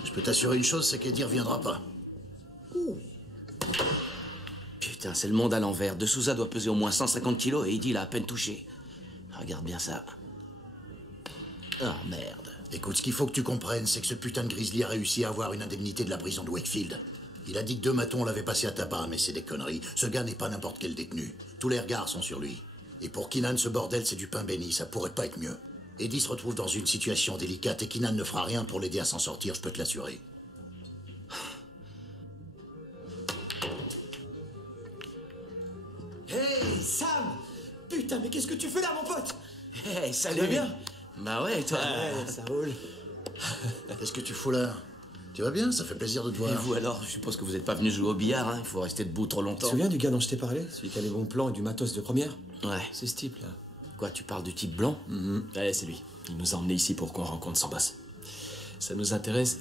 Je peux t'assurer une chose, c'est qu'Eddie reviendra pas. Putain, c'est le monde à l'envers. De Souza doit peser au moins 150 kilos et Eddie l'a à peine touché. Regarde bien ça. Ah, merde. Écoute, ce qu'il faut que tu comprennes, c'est que ce putain de Grizzly a réussi à avoir une indemnité de la prison de Wakefield. Il a dit que 2 matons l'avaient passé à tabac, mais c'est des conneries. Ce gars n'est pas n'importe quel détenu. Tous les regards sont sur lui. Et pour Keenan, ce bordel, c'est du pain béni. Ça pourrait pas être mieux. Eddie se retrouve dans une situation délicate et Keenan ne fera rien pour l'aider à s'en sortir, je peux te l'assurer. Hey, Sam! Putain, mais qu'est-ce que tu fais là, mon pote? Hey, salut. Tu vas bien? Bah ouais, toi. Ouais, ça roule. Qu'est-ce que tu fous là? Tu vas bien? Ça fait plaisir de te voir. Et vous alors? Je suppose que vous n'êtes pas venu jouer au billard, hein? Il faut rester debout trop Tu longtemps. te souviens du gars dont je t'ai parlé? Celui qui a les bons plans et du matos de première? Ouais. C'est ce type-là. Quoi, tu parles du type blanc? Ouais, c'est lui. Il nous a emmenés ici pour qu'on rencontre son boss. Ça nous intéresse.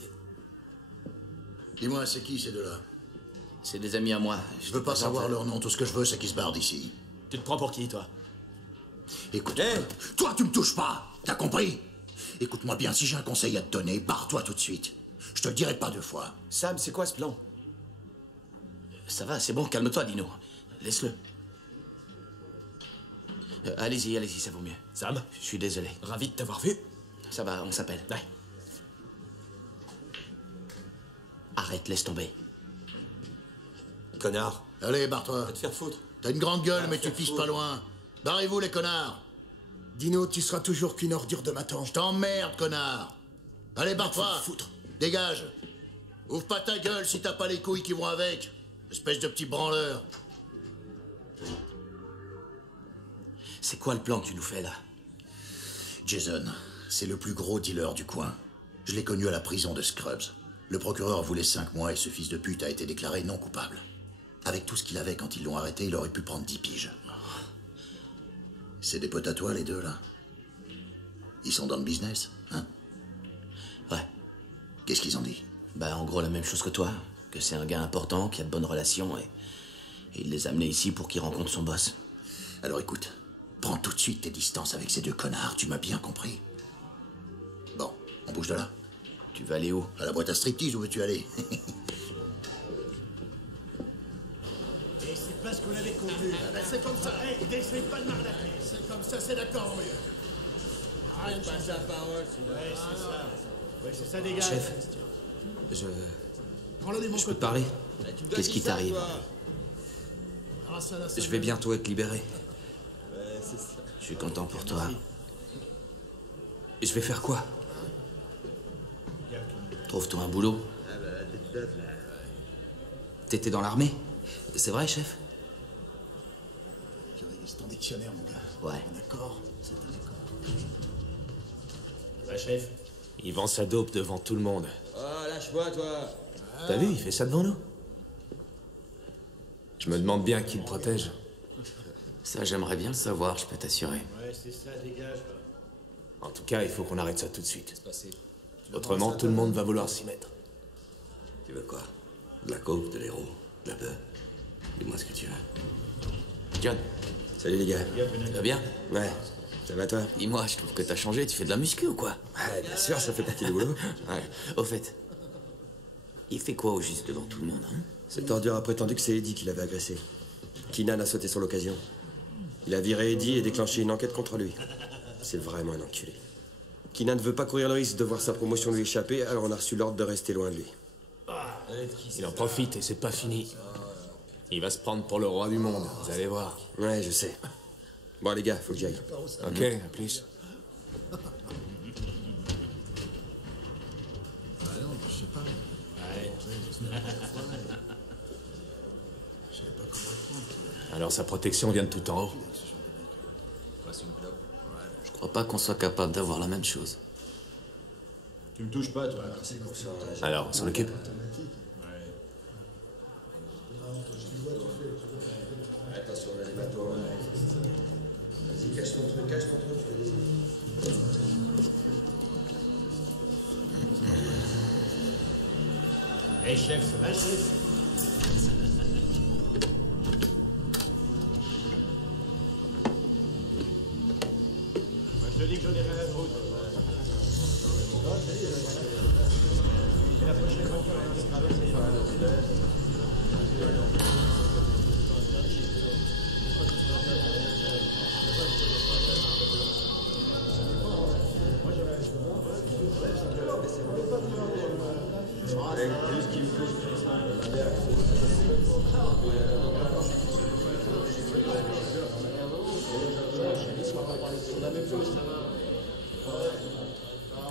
Dis-moi, c'est qui ces deux-là? C'est des amis à moi. Je veux pas savoir leur nom. Tout ce que je veux, c'est qu'ils se barrent d'ici. Tu te prends pour qui, toi? Écoute, toi, tu me touches pas. T'as compris? Écoute-moi bien, si j'ai un conseil à te donner, barre-toi tout de suite. Je te le dirai pas 2 fois. Sam, c'est quoi ce plan? Ça va, c'est bon, calme-toi, Dino. Laisse-le. Allez-y, allez-y, ça vaut mieux. Sam? Je suis désolé. Ravi de t'avoir vu. Ça va, on s'appelle. Ouais. Arrête, laisse tomber. Connard. Allez, barre-toi. Va te faire foutre. T'as une grande gueule, mais tu pisses pas loin. Barrez-vous, les connards. Dino, tu seras toujours qu'une ordure de maton. Je t'emmerde, connard. Allez, barre-toi. Dégage. Ouvre pas ta gueule si t'as pas les couilles qui vont avec. Espèce de petit branleur. C'est quoi le plan que tu nous fais, là? Jason, c'est le plus gros dealer du coin. Je l'ai connu à la prison de Scrubs. Le procureur voulait 5 mois et ce fils de pute a été déclaré non coupable. Avec tout ce qu'il avait quand ils l'ont arrêté, il aurait pu prendre 10 piges. C'est des potes à toi, les deux, là? Ils sont dans le business, hein? Ouais. Qu'est-ce qu'ils ont dit? Bah, en gros, la même chose que toi. Que c'est un gars important, qui a de bonnes relations, et il les a amenés ici pour qu'il rencontre son boss. Alors écoute, prends tout de suite tes distances avec ces deux connards, tu m'as bien compris. Bon, on bouge de là. Tu vas aller où? À la boîte à striptease, où veux-tu aller? Et c'est pas ce qu'on avait convenu. Ah ben c'est comme ça. Hey, n'essaye pas de m'arnaquer. C'est comme ça, c'est d'accord, mieux. Arrête de passer la parole, ouais, c'est ça. Ouais, c'est ça, dégage. Chef, Prends-le du bon je peux côté. te parler? Qu'est-ce qui t'arrive? Grâce à la Je vais bientôt être libéré. Ouais, c'est ça. Je suis content pour toi. Je vais faire quoi? Trouve-toi un boulot. T'étais dans l'armée? C'est vrai, chef? Je révise ton dictionnaire, mon gars. Ouais. D'accord, c'est un accord. Ouais, chef. Il vend sa dope devant tout le monde. Oh, lâche-moi, toi. T'as vu, il fait ça devant nous. Je me demande bien qui le protège. Ça, j'aimerais bien le savoir, je peux t'assurer. Ouais, c'est ça, dégage. En tout cas, il faut qu'on arrête ça tout de suite. Autrement, tout le monde va vouloir s'y mettre. Tu veux quoi? De la coke, de l'héros, de la beuh? Dis-moi ce que tu veux. John. Salut les gars. Ça va bien? Ouais. Ça va toi? Dis-moi, je trouve que t'as changé, tu fais de la muscu ou quoi? Ouais, bien sûr, ça fait partie du boulot. Ouais. Au fait, il fait quoi au juste devant tout le monde, hein? Cet ordure a prétendu que c'est Eddie qui l'avait agressé. Keenan a sauté sur l'occasion. Il a viré Eddie et déclenché une enquête contre lui. C'est vraiment un enculé. Keenan ne veut pas courir le risque de voir sa promotion lui échapper, alors on a reçu l'ordre de rester loin de lui. Il en profite et c'est pas fini. Il va se prendre pour le roi du monde, vous allez voir. Ouais, je sais. Bon les gars, faut que j'y aille. Ok, à plus. Bah non, je sais pas. Alors sa protection vient de tout en haut. Je crois pas qu'on soit capable d'avoir la même chose. Tu me touches pas, toi. Alors, on s'en occupe. Attention, on a des bateaux. Vas-y, cache ton truc, Hey, chef, ça va, chef? Moi, je te dis que j'en ai rien à foutre. Et la prochaine fois, on va se traverser.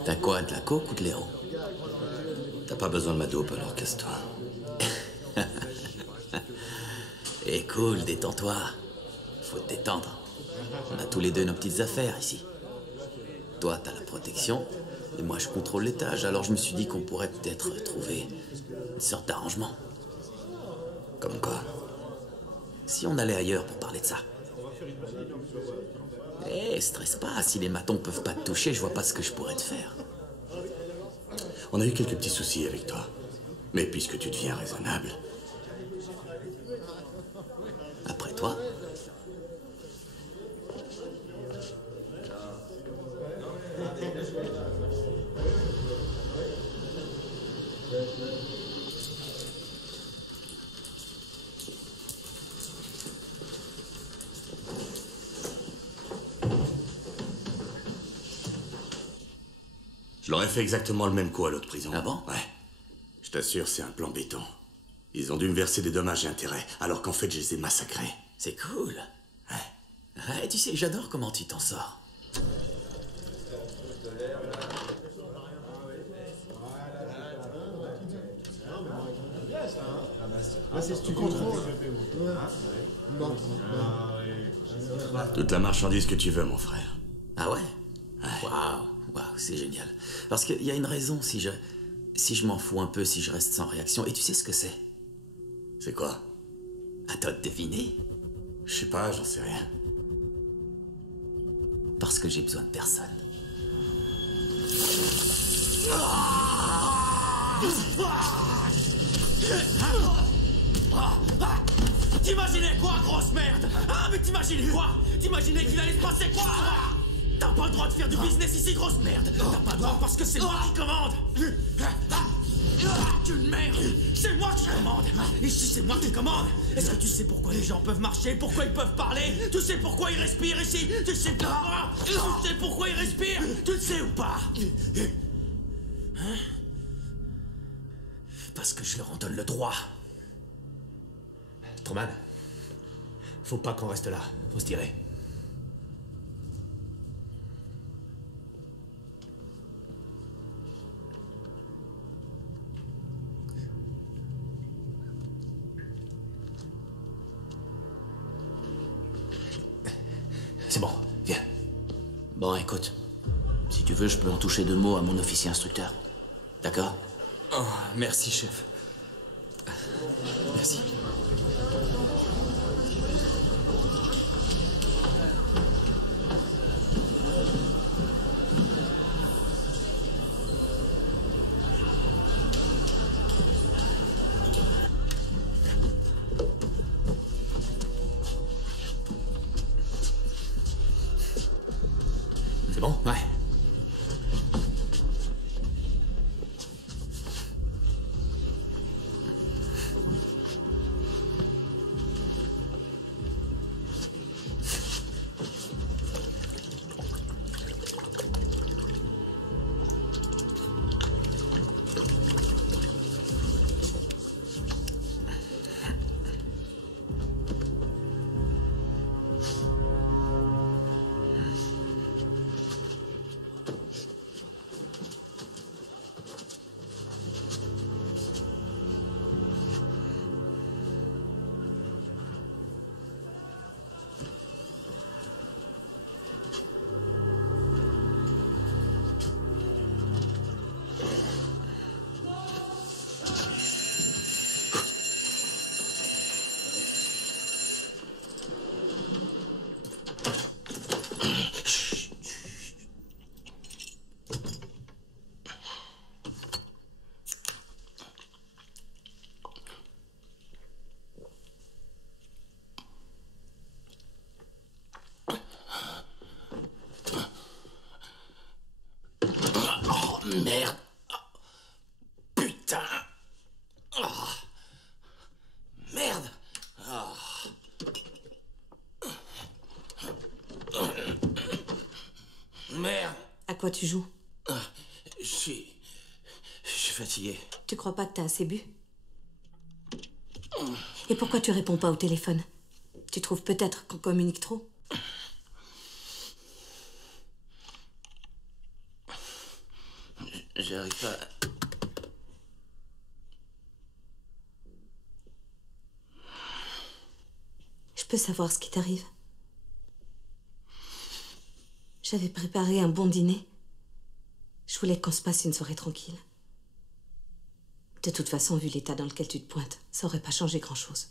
T'as quoi, de la coke ou de l'héros? T'as pas besoin de ma dope, alors casse-toi. Et cool, détends-toi. Faut te détendre. On a tous les deux nos petites affaires ici. Toi, t'as la protection, et moi, je contrôle l'étage. Alors je me suis dit qu'on pourrait peut-être trouver une sorte d'arrangement. Comme quoi? Si on allait ailleurs pour parler de ça. Eh, stresse pas, si les matons peuvent pas te toucher, je vois pas ce que je pourrais te faire. On a eu quelques petits soucis avec toi. Mais puisque tu deviens raisonnable... Après toi? Je leur ai fait exactement le même coup à l'autre prison. Ah bon? Ouais. Je t'assure, c'est un plan béton. Ils ont dû me verser des dommages et intérêts, alors qu'en fait, je les ai massacrés. C'est cool. Ouais, tu sais, j'adore comment tu t'en sors. C'est ce que tu contrôles. Toute la marchandise que tu veux, mon frère. Ah ouais? Waouh, c'est génial. Parce qu'il y a une raison si je m'en fous un peu, si je reste sans réaction. Et tu sais ce que c'est? C'est quoi? À toi de deviner. Je sais pas, j'en sais rien. Parce que j'ai besoin de personne. T'imaginais quoi, grosse merde? Ah, mais t'imaginais quoi? T'imaginais qu'il allait se passer quoi? T'as pas le droit de faire du business ici, grosse merde. T'as pas le droit parce que c'est moi qui commande. Tu merde. C'est moi qui commande. Et si c'est moi qui commande, est-ce que tu sais pourquoi les gens peuvent marcher? Pourquoi ils peuvent parler? Tu sais pourquoi ils respirent ici? Tu sais pourquoi? Tu sais pourquoi ils respirent? Tu le sais ou pas? Hein? Parce que je leur en donne le droit. Truman, faut pas qu'on reste là. Faut se tirer. C'est bon, viens. Bon, écoute. Si tu veux, je peux en toucher 2 mots à mon officier instructeur. D'accord? Oh, merci, chef. Merci. C'est bon? Ouais. Merde. Putain. Oh. Merde. Oh. Merde. À quoi tu joues? Je suis fatigué. Tu crois pas que t'as assez bu? Et pourquoi tu réponds pas au téléphone? Tu trouves peut-être qu'on communique trop? J'arrive pas. Je peux savoir ce qui t'arrive? J'avais préparé un bon dîner. Je voulais qu'on se passe une soirée tranquille. De toute façon, vu l'état dans lequel tu te pointes, ça aurait pas changé grand-chose.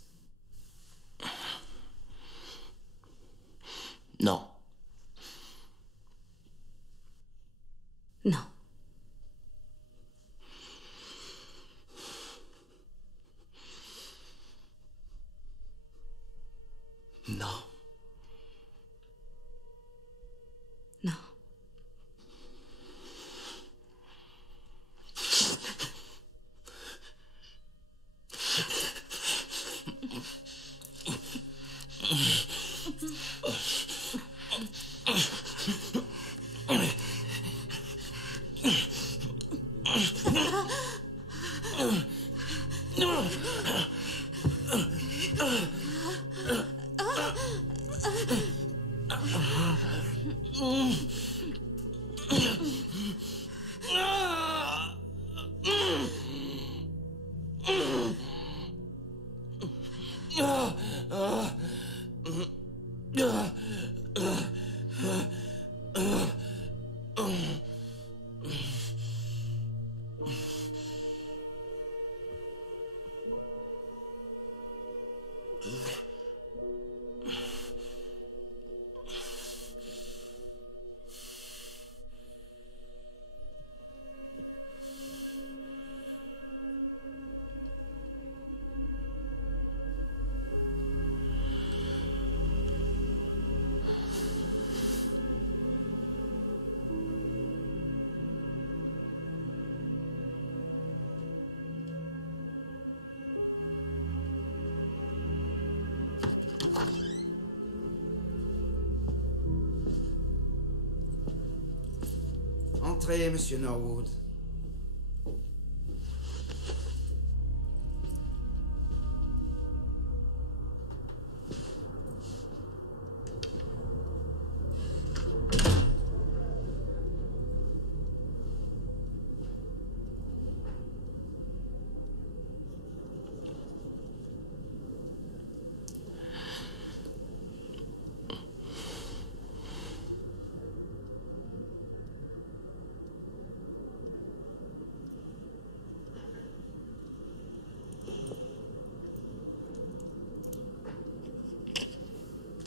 Non. Non. Non. Non. Entrez, monsieur Norwood.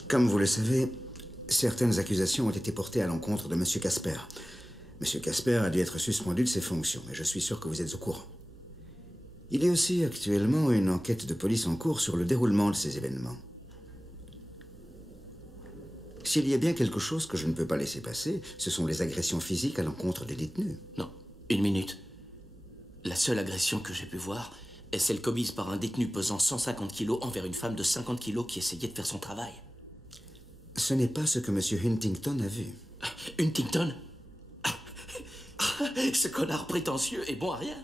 Comme vous le savez, certaines accusations ont été portées à l'encontre de M. Casper. M. Casper a dû être suspendu de ses fonctions, mais je suis sûr que vous êtes au courant. Il y a aussi actuellement une enquête de police en cours sur le déroulement de ces événements. S'il y a bien quelque chose que je ne peux pas laisser passer, ce sont les agressions physiques à l'encontre des détenus. Non, une minute. La seule agression que j'ai pu voir est celle commise par un détenu pesant 150 kilos envers une femme de 50 kilos qui essayait de faire son travail. Ce n'est pas ce que M. Huntington a vu. Huntington? Ce connard prétentieux est bon à rien.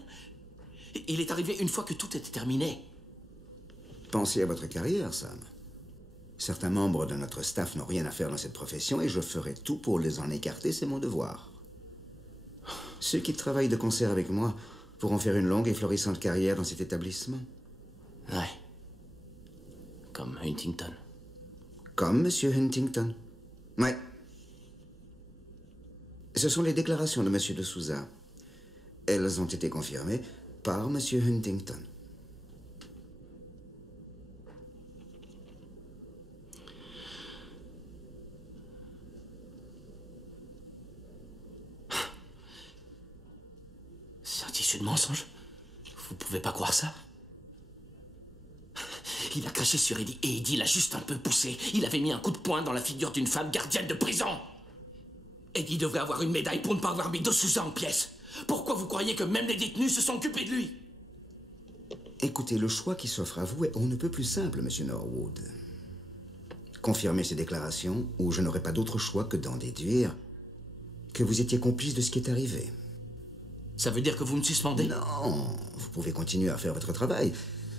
Il est arrivé une fois que tout était terminé. Pensez à votre carrière, Sam. Certains membres de notre staff n'ont rien à faire dans cette profession et je ferai tout pour les en écarter, c'est mon devoir. Ceux qui travaillent de concert avec moi pourront faire une longue et florissante carrière dans cet établissement. Ouais. Comme Huntington. Comme M. Huntington. Ouais. Ce sont les déclarations de M. de Souza. Elles ont été confirmées par M. Huntington. C'est un tissu de mensonge. Vous pouvez pas croire ça? Il a craché sur Eddie et Eddie l'a juste un peu poussé. Il avait mis un coup de poing dans la figure d'une femme gardienne de prison. Eddie devrait avoir une médaille pour ne pas avoir mis de Souza en pièces. Pourquoi vous croyez que même les détenus se sont occupés de lui? Écoutez, le choix qui s'offre à vous est on ne peut plus simple, M. Norwood. Confirmez ces déclarations ou je n'aurai pas d'autre choix que d'en déduire que vous étiez complice de ce qui est arrivé. Ça veut dire que vous me suspendez? Non, vous pouvez continuer à faire votre travail.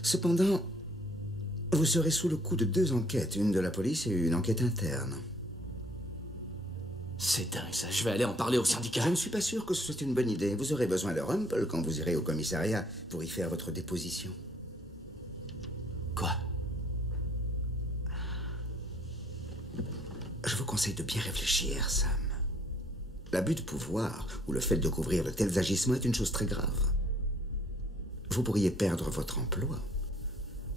Cependant, vous serez sous le coup de 2 enquêtes, une de la police et une enquête interne. C'est dingue ça, je vais aller en parler au syndicat. Je ne suis pas sûr que ce soit une bonne idée. Vous aurez besoin de Rumple quand vous irez au commissariat pour y faire votre déposition. Quoi? Je vous conseille de bien réfléchir, Sam. L'abus de pouvoir ou le fait de couvrir de tels agissements est une chose très grave. Vous pourriez perdre votre emploi,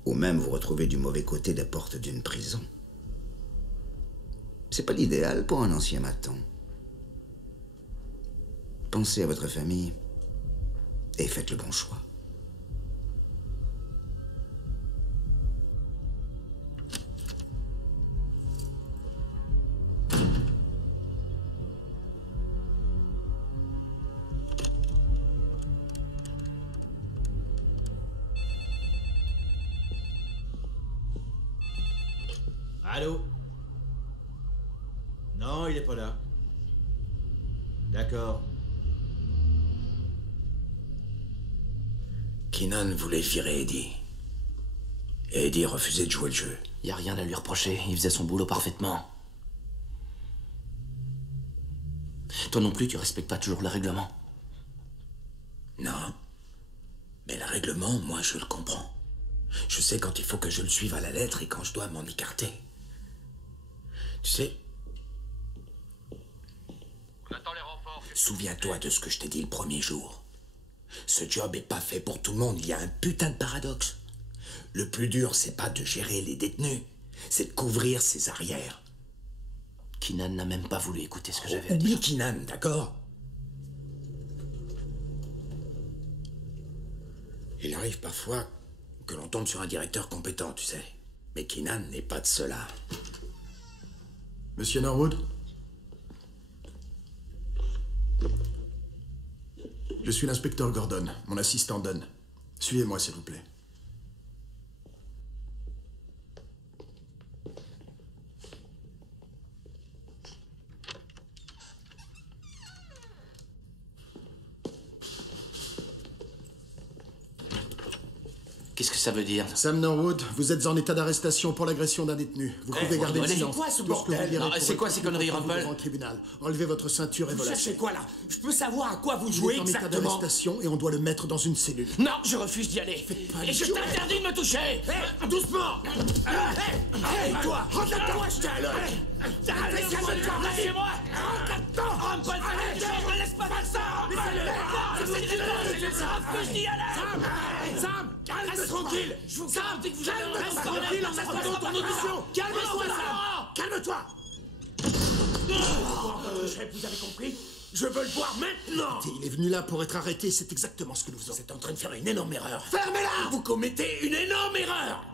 ou même vous retrouver du mauvais côté des portes d'une prison. C'est pas l'idéal pour un ancien maton. Pensez à votre famille et faites le bon choix. Allô? Non, il est pas là. D'accord. Keenan voulait virer Eddie. Et Eddie refusait de jouer le jeu. Y a rien à lui reprocher, il faisait son boulot parfaitement. Toi non plus, tu respectes pas toujours le règlement. Non. Mais le règlement, moi, je le comprends. Je sais quand il faut que je le suive à la lettre et quand je dois m'en écarter. Tu sais... Souviens-toi de ce que je t'ai dit le premier jour. Ce job est pas fait pour tout le monde, il y a un putain de paradoxe. Le plus dur, c'est pas de gérer les détenus, c'est de couvrir ses arrières. Keenan n'a même pas voulu écouter ce que j'avais à dire. Oublie Keenan, d'accord? Il arrive parfois que l'on tombe sur un directeur compétent, tu sais. Mais Keenan n'est pas de cela. Monsieur Norwood? Je suis l'inspecteur Gordon, mon assistant Dunn. Suivez-moi, s'il vous plaît. Qu'est-ce que ça veut dire? Sam Norwood, vous êtes en état d'arrestation pour l'agression d'un détenu. Vous pouvez garder le silence. C'est quoi ce Tout que vous bordel? direz Non, pourrait c'est quoi être ces conneries, contre vous Rumpel? devant le tribunal. Enlevez votre ceinture et Vous vos cherchez lacets. quoi là? Je peux savoir à quoi vous Il jouez est en état exactement? d'arrestation et on doit le mettre dans une cellule. Non, je refuse d'y aller. Et je t'interdis de me toucher. Doucement! Hé, toi! Rentre-toi, je t'ai à l'œil! Allez, calme-toi, lâchez-moi! Rentre là-dedans! Rumpel, ne laisse pas faire ça! Sam! Reste tranquille! Sam, dès que vous allez Reste tranquille en attendant ton audition! Calme-toi, Sam! Calme-toi! Vous avez compris? Je veux le voir maintenant! Il est venu là pour être arrêté, c'est exactement ce que nous faisons. Vous êtes en train de faire une énorme erreur. Fermez-la! Vous commettez une énorme erreur!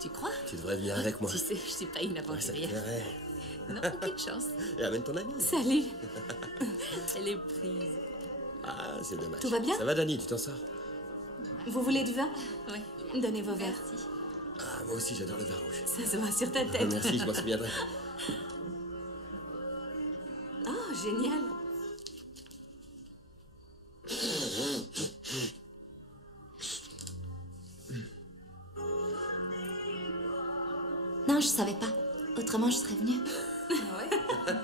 Tu crois? Tu devrais venir avec moi. Tu sais, je suis pas une aventurière. plairait. Non, aucune chance. Et amène ton amie. Salut. Elle est prise. Ah, c'est dommage. Tout va bien? Ça va, Dani, tu t'en sors? Vous voulez du vin? Oui. Donnez vos verres. Ah, moi aussi, j'adore le vin rouge. Ça se voit sur ta tête. Merci, je m'en souviendrai. Oh, génial. Non, je savais pas. Autrement, je serais venue. Ouais.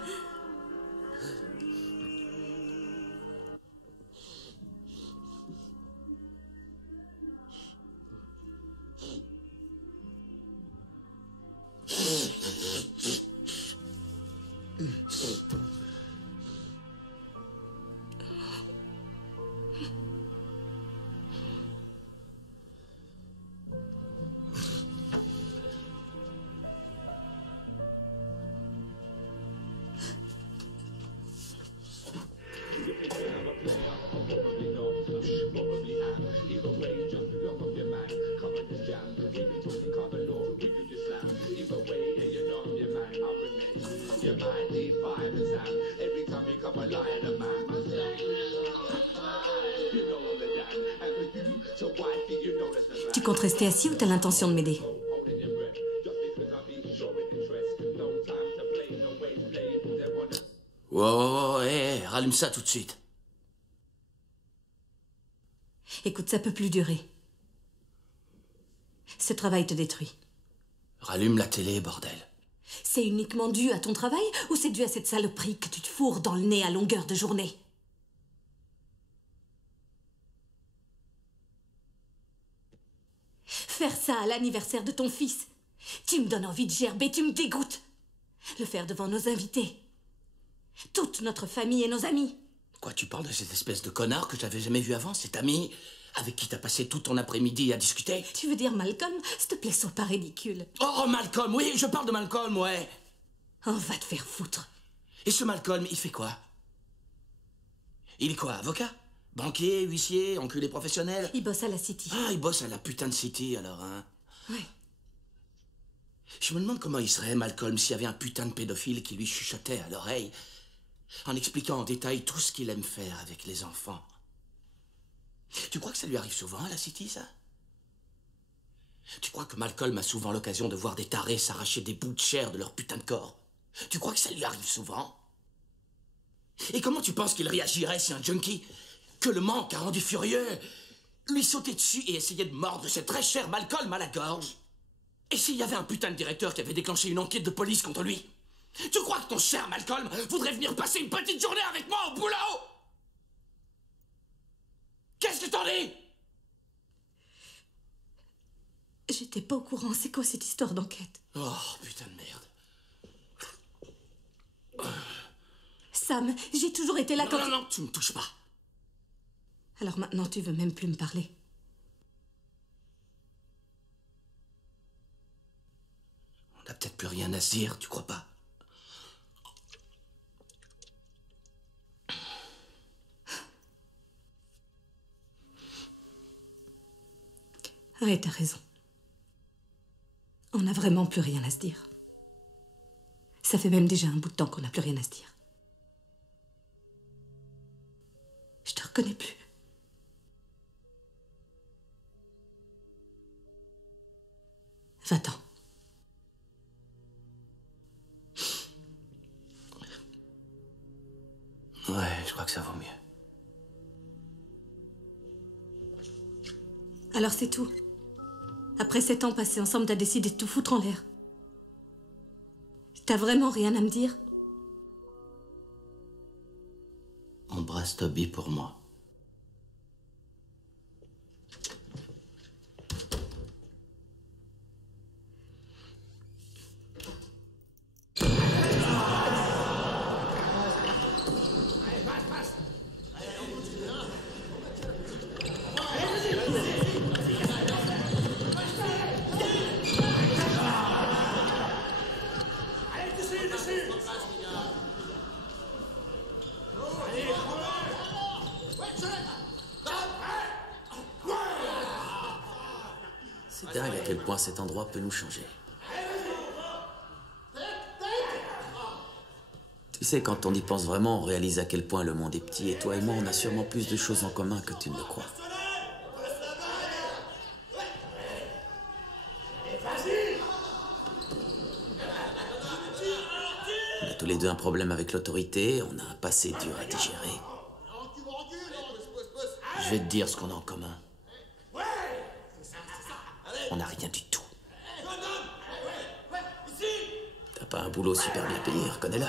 Tu comptes rester assis ou t'as l'intention de m'aider? Wow, hé, rallume ça tout de suite. Écoute, ça peut plus durer. Ce travail te détruit. Rallume la télé, bordel. C'est uniquement dû à ton travail ou c'est dû à cette saloperie que tu te fourres dans le nez à longueur de journée? Faire ça à l'anniversaire de ton fils, tu me donnes envie de gerber, tu me dégoûtes. Le faire devant nos invités, toute notre famille et nos amis. Quoi, tu parles de cette espèce de connard que j'avais jamais vu avant, cet ami avec qui t'as passé tout ton après-midi à discuter? Tu veux dire Malcolm? S'il te plaît, sois pas ridicule. Oh, Malcolm, oui, je parle de Malcolm, ouais. On va te faire foutre. Et ce Malcolm, il fait quoi? Il est quoi, avocat? Banquier, huissier, enculé professionnel? Il bosse à la City. Ah, il bosse à la putain de City, alors, hein? Ouais. Je me demande comment il serait, Malcolm, s'il y avait un putain de pédophile qui lui chuchotait à l'oreille, en expliquant en détail tout ce qu'il aime faire avec les enfants. Tu crois que ça lui arrive souvent à la City, ça? Tu crois que Malcolm a souvent l'occasion de voir des tarés s'arracher des bouts de chair de leur putain de corps? Tu crois que ça lui arrive souvent? Et comment tu penses qu'il réagirait si un junkie, que le manque a rendu furieux, lui sautait dessus et essayait de mordre ce très cher Malcolm à la gorge? Et s'il y avait un putain de directeur qui avait déclenché une enquête de police contre lui? Tu crois que ton cher Malcolm voudrait venir passer une petite journée avec moi au boulot? Qu'est-ce que t'en dis? J'étais pas au courant, c'est quoi cette histoire d'enquête? Oh, putain de merde. Sam, j'ai toujours été là quand... Non, tu me touches pas. Alors maintenant, tu veux même plus me parler? On n'a peut-être plus rien à se dire, tu crois pas? Ouais, t'as raison. On n'a vraiment plus rien à se dire. Ça fait même déjà un bout de temps qu'on n'a plus rien à se dire. Je te reconnais plus. Va-t'en. Ouais, je crois que ça vaut mieux. Alors c'est tout. Après 7 ans passés ensemble, t'as décidé de tout foutre en l'air. T'as vraiment rien à me dire? Embrasse Toby pour moi. C'est dingue à quel point cet endroit peut nous changer. Tu sais, quand on y pense vraiment, on réalise à quel point le monde est petit, et toi et moi, on a sûrement plus de choses en commun que tu ne le crois. On a tous les deux un problème avec l'autorité, on a un passé dur à digérer. Je vais te dire ce qu'on a en commun. On n'a rien du tout. T'as pas un boulot super bien payé, reconnais-le.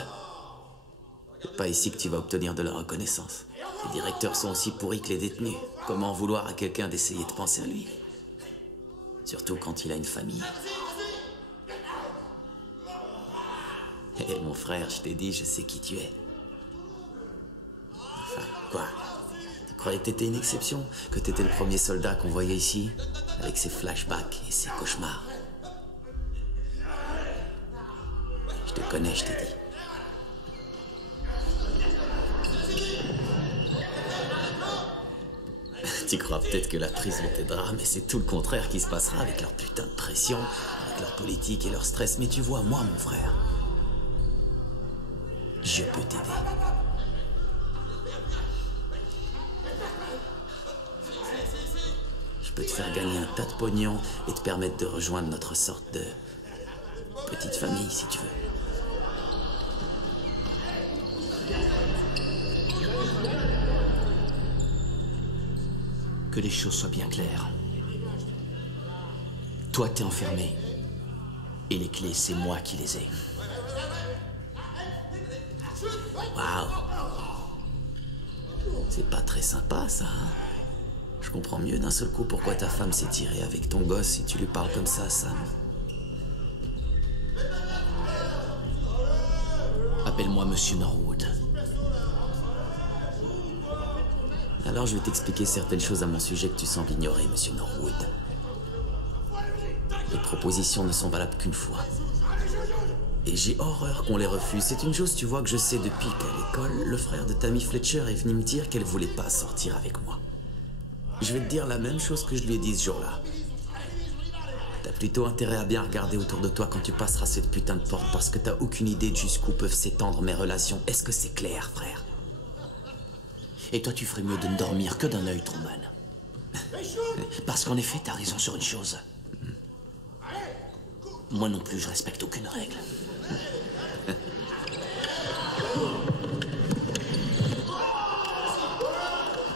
C'est pas ici que tu vas obtenir de la reconnaissance. Les directeurs sont aussi pourris que les détenus. Comment en vouloir à quelqu'un d'essayer de penser à lui? Surtout quand il a une famille. Hé, mon frère, je t'ai dit, je sais qui tu es. Enfin, quoi? Tu croyais que t'étais une exception? Que t'étais le premier soldat qu'on voyait ici? Avec ses flashbacks et ses cauchemars. Je te connais, je t'ai dit. Tu crois peut-être que la prison t'aidera, mais c'est tout le contraire qui se passera avec leur putain de pression, avec leur politique et leur stress. Mais tu vois, moi, mon frère, je peux t'aider. Je peux te faire gagner un tas de pognon et te permettre de rejoindre notre sorte de petite famille, si tu veux. Que les choses soient bien claires. Toi, t'es enfermé. Et les clés, c'est moi qui les ai. Waouh! C'est pas très sympa, ça, hein? Je comprends mieux d'un seul coup pourquoi ta femme s'est tirée avec ton gosse si tu lui parles comme ça, Sam. Appelle-moi Monsieur Norwood. Alors je vais t'expliquer certaines choses à mon sujet que tu sembles ignorer, Monsieur Norwood. Les propositions ne sont valables qu'une fois. Et j'ai horreur qu'on les refuse. C'est une chose, tu vois, que je sais depuis qu'à l'école, le frère de Tammy Fletcher est venu me dire qu'elle voulait pas sortir avec moi. Je vais te dire la même chose que je lui ai dit ce jour-là. T'as plutôt intérêt à bien regarder autour de toi quand tu passeras cette putain de porte, parce que t'as aucune idée de jusqu'où peuvent s'étendre mes relations. Est-ce que c'est clair, frère? Et toi, tu ferais mieux de ne dormir que d'un œil, Truman. Parce qu'en effet, t'as raison sur une chose. Moi non plus, je respecte aucune règle.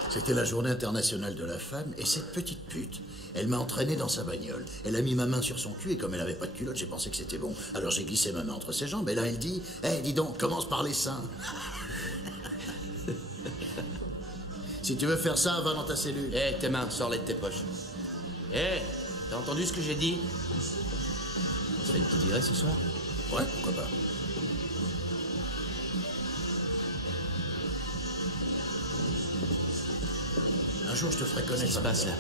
C'était la journée internationale de la femme, et cette petite pute, elle m'a entraîné dans sa bagnole. Elle a mis ma main sur son cul, et comme elle avait pas de culotte, j'ai pensé que c'était bon. Alors j'ai glissé ma main entre ses jambes, et là elle dit « Hé, dis donc, commence par les seins !» Si tu veux faire ça, va dans ta cellule. Hé, tes mains, sors-les de tes poches. Hé, t'as entendu ce que j'ai dit? On se fait une petite virée ce soir? Ouais, pourquoi pas. Un jour, je te ferai connaître. Qu'est-ce qui se passe, là?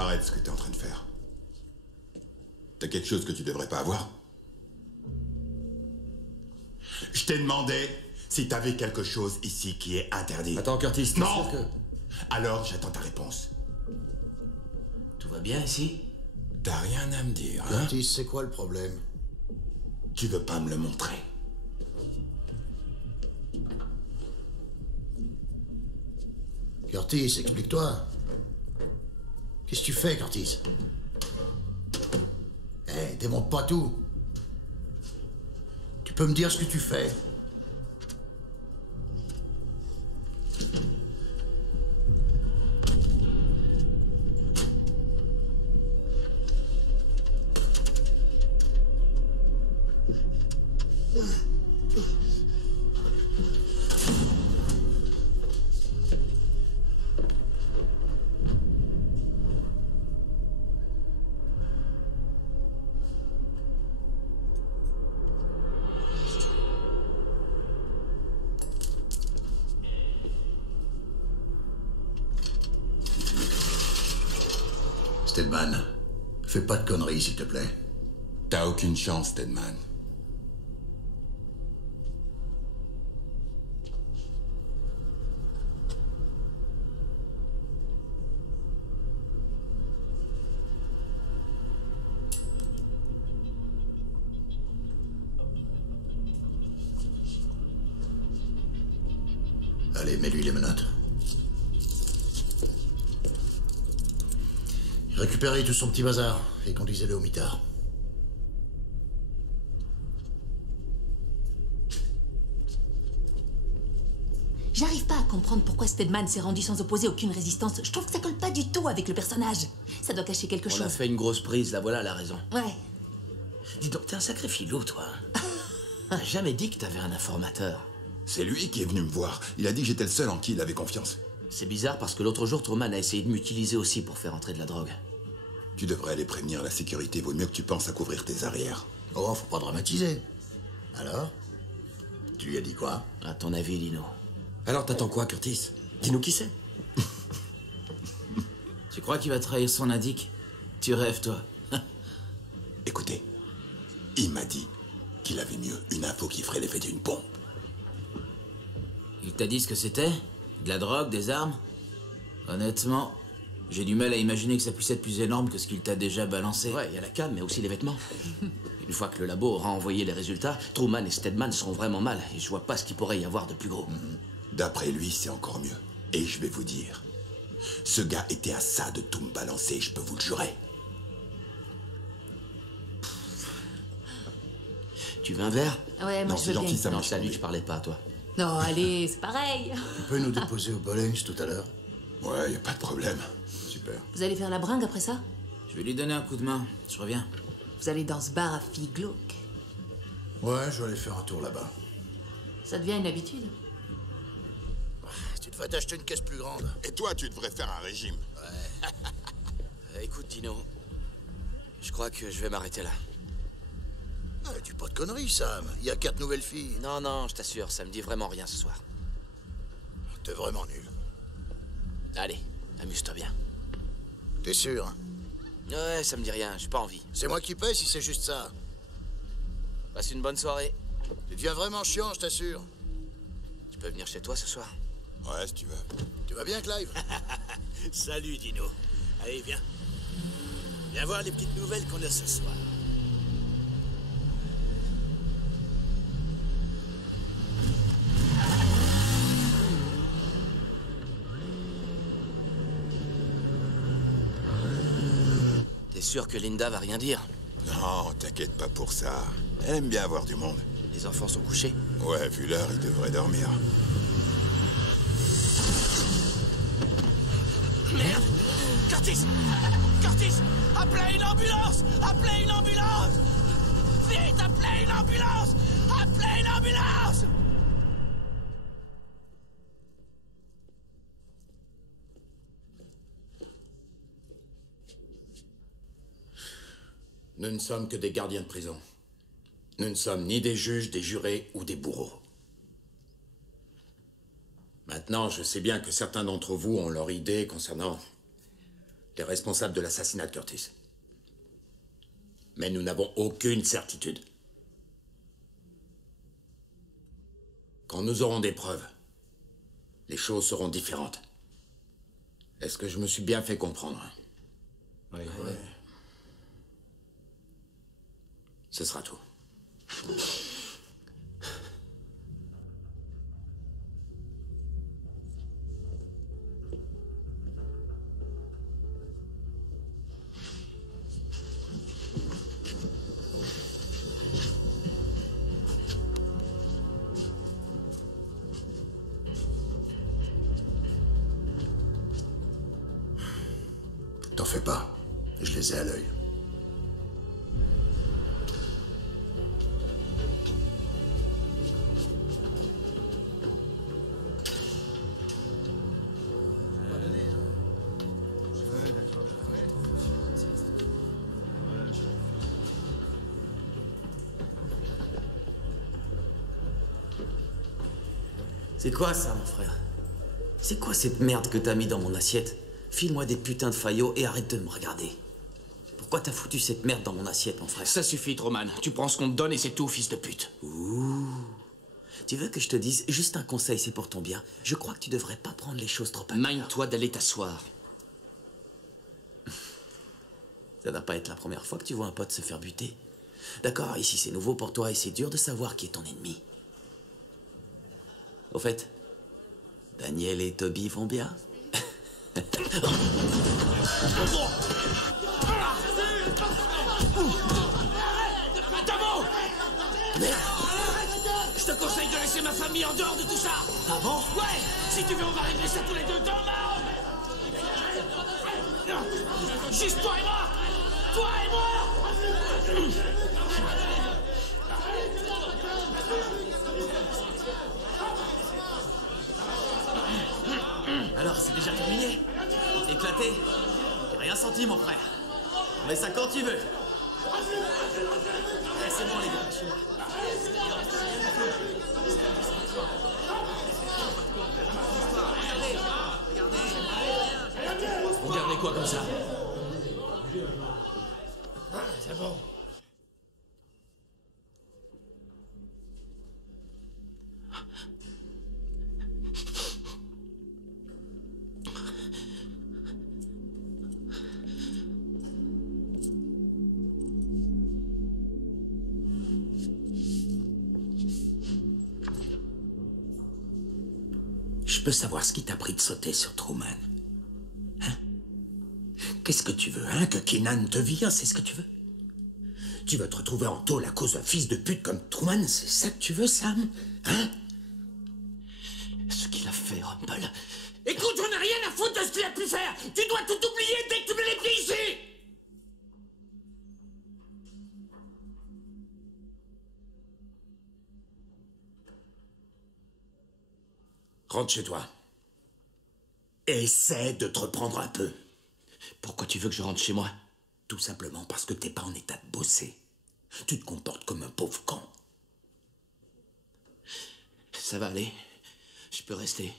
Arrête ce que t'es en train de faire. T'as quelque chose que tu devrais pas avoir? Je t'ai demandé si t'avais quelque chose ici qui est interdit. Attends, Curtis, t'es non sûr que... Alors, j'attends ta réponse. Tout va bien ici? T'as rien à me dire, hein? Curtis, c'est quoi le problème? Tu veux pas me le montrer? Curtis, explique-toi. Qu'est-ce que tu fais, Curtis? Eh, démonte pas tout. Tu peux me dire ce que tu fais? Stedman, fais pas de conneries, s'il te plaît. T'as aucune chance, Stedman. Allez, mets-lui les menottes. Récupérez tout son petit bazar et conduisez-le au mitard. J'arrive pas à comprendre pourquoi Stedman s'est rendu sans opposer aucune résistance. Je trouve que ça colle pas du tout avec le personnage. Ça doit cacher quelque chose. On a fait une grosse prise, là voilà la raison. Ouais. Dis donc, t'es un sacré filou, toi. T'as jamais dit que t'avais un informateur. C'est lui qui est venu me voir. Il a dit que j'étais le seul en qui il avait confiance. C'est bizarre parce que l'autre jour, Truman a essayé de m'utiliser aussi pour faire entrer de la drogue. Tu devrais aller prévenir la sécurité. Vaut mieux que tu penses à couvrir tes arrières. Oh, faut pas dramatiser. Alors? Tu lui as dit quoi? À ton avis, Lino? Alors t'attends quoi, Curtis? Dis-nous qui c'est. Tu crois qu'il va trahir son indique? Tu rêves, toi. Écoutez, il m'a dit qu'il avait mieux une info qui ferait l'effet d'une bombe. Il t'a dit ce que c'était? De la drogue, des armes? Honnêtement, j'ai du mal à imaginer que ça puisse être plus énorme que ce qu'il t'a déjà balancé. Ouais, il y a la cam, mais aussi les vêtements. Une fois que le labo aura envoyé les résultats, Truman et Stedman seront vraiment mal, et je vois pas ce qu'il pourrait y avoir de plus gros. D'après lui, c'est encore mieux. Et je vais vous dire, ce gars était à ça de tout me balancer, je peux vous le jurer. Tu veux un verre? Ouais, moi Non, je c'est veux bien. gentil, ça Non, marche. salut, je parlais pas à toi. Non, allez, c'est pareil. Tu peux nous déposer au Bollings tout à l'heure? Ouais, y a pas de problème. Super. Vous allez faire la bringue après ça? Je vais lui donner un coup de main, je reviens. Vous allez dans ce bar à filles glauques. Ouais, je vais aller faire un tour là-bas. Ça devient une habitude. Tu devrais t'acheter une caisse plus grande. Et toi, tu devrais faire un régime. Écoute, Dino, je crois que je vais m'arrêter là. Ah, dis pas de conneries, Sam. Il y a 4 nouvelles filles. Non, non, je t'assure, ça me dit vraiment rien ce soir. T'es vraiment nul. Allez, amuse-toi bien. T'es sûr? Ouais, ça me dit rien, j'ai pas envie. C'est moi qui paie si c'est juste ça. Passe une bonne soirée. Tu deviens vraiment chiant, je t'assure. Tu peux venir chez toi ce soir? Ouais, si tu veux. Tu vas bien, Clive? Salut, Dino. Allez, viens. Viens voir les petites nouvelles qu'on a ce soir. T'es sûr que Linda va rien dire? Non, t'inquiète pas pour ça. Elle aime bien avoir du monde. Les enfants sont couchés? Ouais, vu l'heure, ils devraient dormir. Merde! Curtis! Curtis! Appelez une ambulance! Appelez une ambulance! Vite, appelez une ambulance! Appelez une ambulance! Nous ne sommes que des gardiens de prison. Nous ne sommes ni des juges, des jurés ou des bourreaux. Maintenant, je sais bien que certains d'entre vous ont leur idée concernant T'es responsable de l'assassinat de Curtis. Mais nous n'avons aucune certitude. Quand nous aurons des preuves, les choses seront différentes. Est-ce que je me suis bien fait comprendre? Oui. Ce sera tout. T'en fais pas, je les ai à l'œil. C'est quoi ça, mon frère? C'est quoi cette merde que t'as mis dans mon assiette? File-moi des putains de faillots et arrête de me regarder. Pourquoi t'as foutu cette merde dans mon assiette, mon frère? Ça suffit, Truman. Tu prends ce qu'on te donne et c'est tout, fils de pute. Ouh. Tu veux que je te dise juste un conseil, c'est pour ton bien. Je crois que tu devrais pas prendre les choses trop à cœur. Mind-toi d'aller t'asseoir. Ça va pas être la première fois que tu vois un pote se faire buter. D'accord, ici c'est nouveau pour toi et c'est dur de savoir qui est ton ennemi. Au fait, Daniel et Toby vont bien? Damo! Je te conseille de laisser ma famille en dehors de tout ça! Ah bon? Ouais! Si tu veux, on va régler ça tous les deux dans ma Juste toi et moi! Toi et moi! Alors, c'est déjà terminé? T'es éclaté? J'ai rien senti, mon frère. Mais ça quand tu veux. Eh, c'est bon, les gars, chez moi. Vous regardez quoi comme ça? C'est bon. Je peux savoir ce qui t'a pris de sauter sur Truman? Hein? Qu'est-ce que tu veux, hein? Que Keenan te vire, c'est ce que tu veux? Tu vas te retrouver en tôle à cause d'un fils de pute comme Truman, c'est ça que tu veux, Sam? Hein? Ce qu'il a fait, Rumble. Écoute, j'en ai rien à foutre de ce qu'il a pu faire! Tu dois tout oublier dès que tu mets les pieds ici! Rentre chez toi. Essaie de te reprendre un peu. Pourquoi tu veux que je rentre chez moi? Tout simplement parce que t'es pas en état de bosser. Tu te comportes comme un pauvre con. Ça va aller. Je peux rester.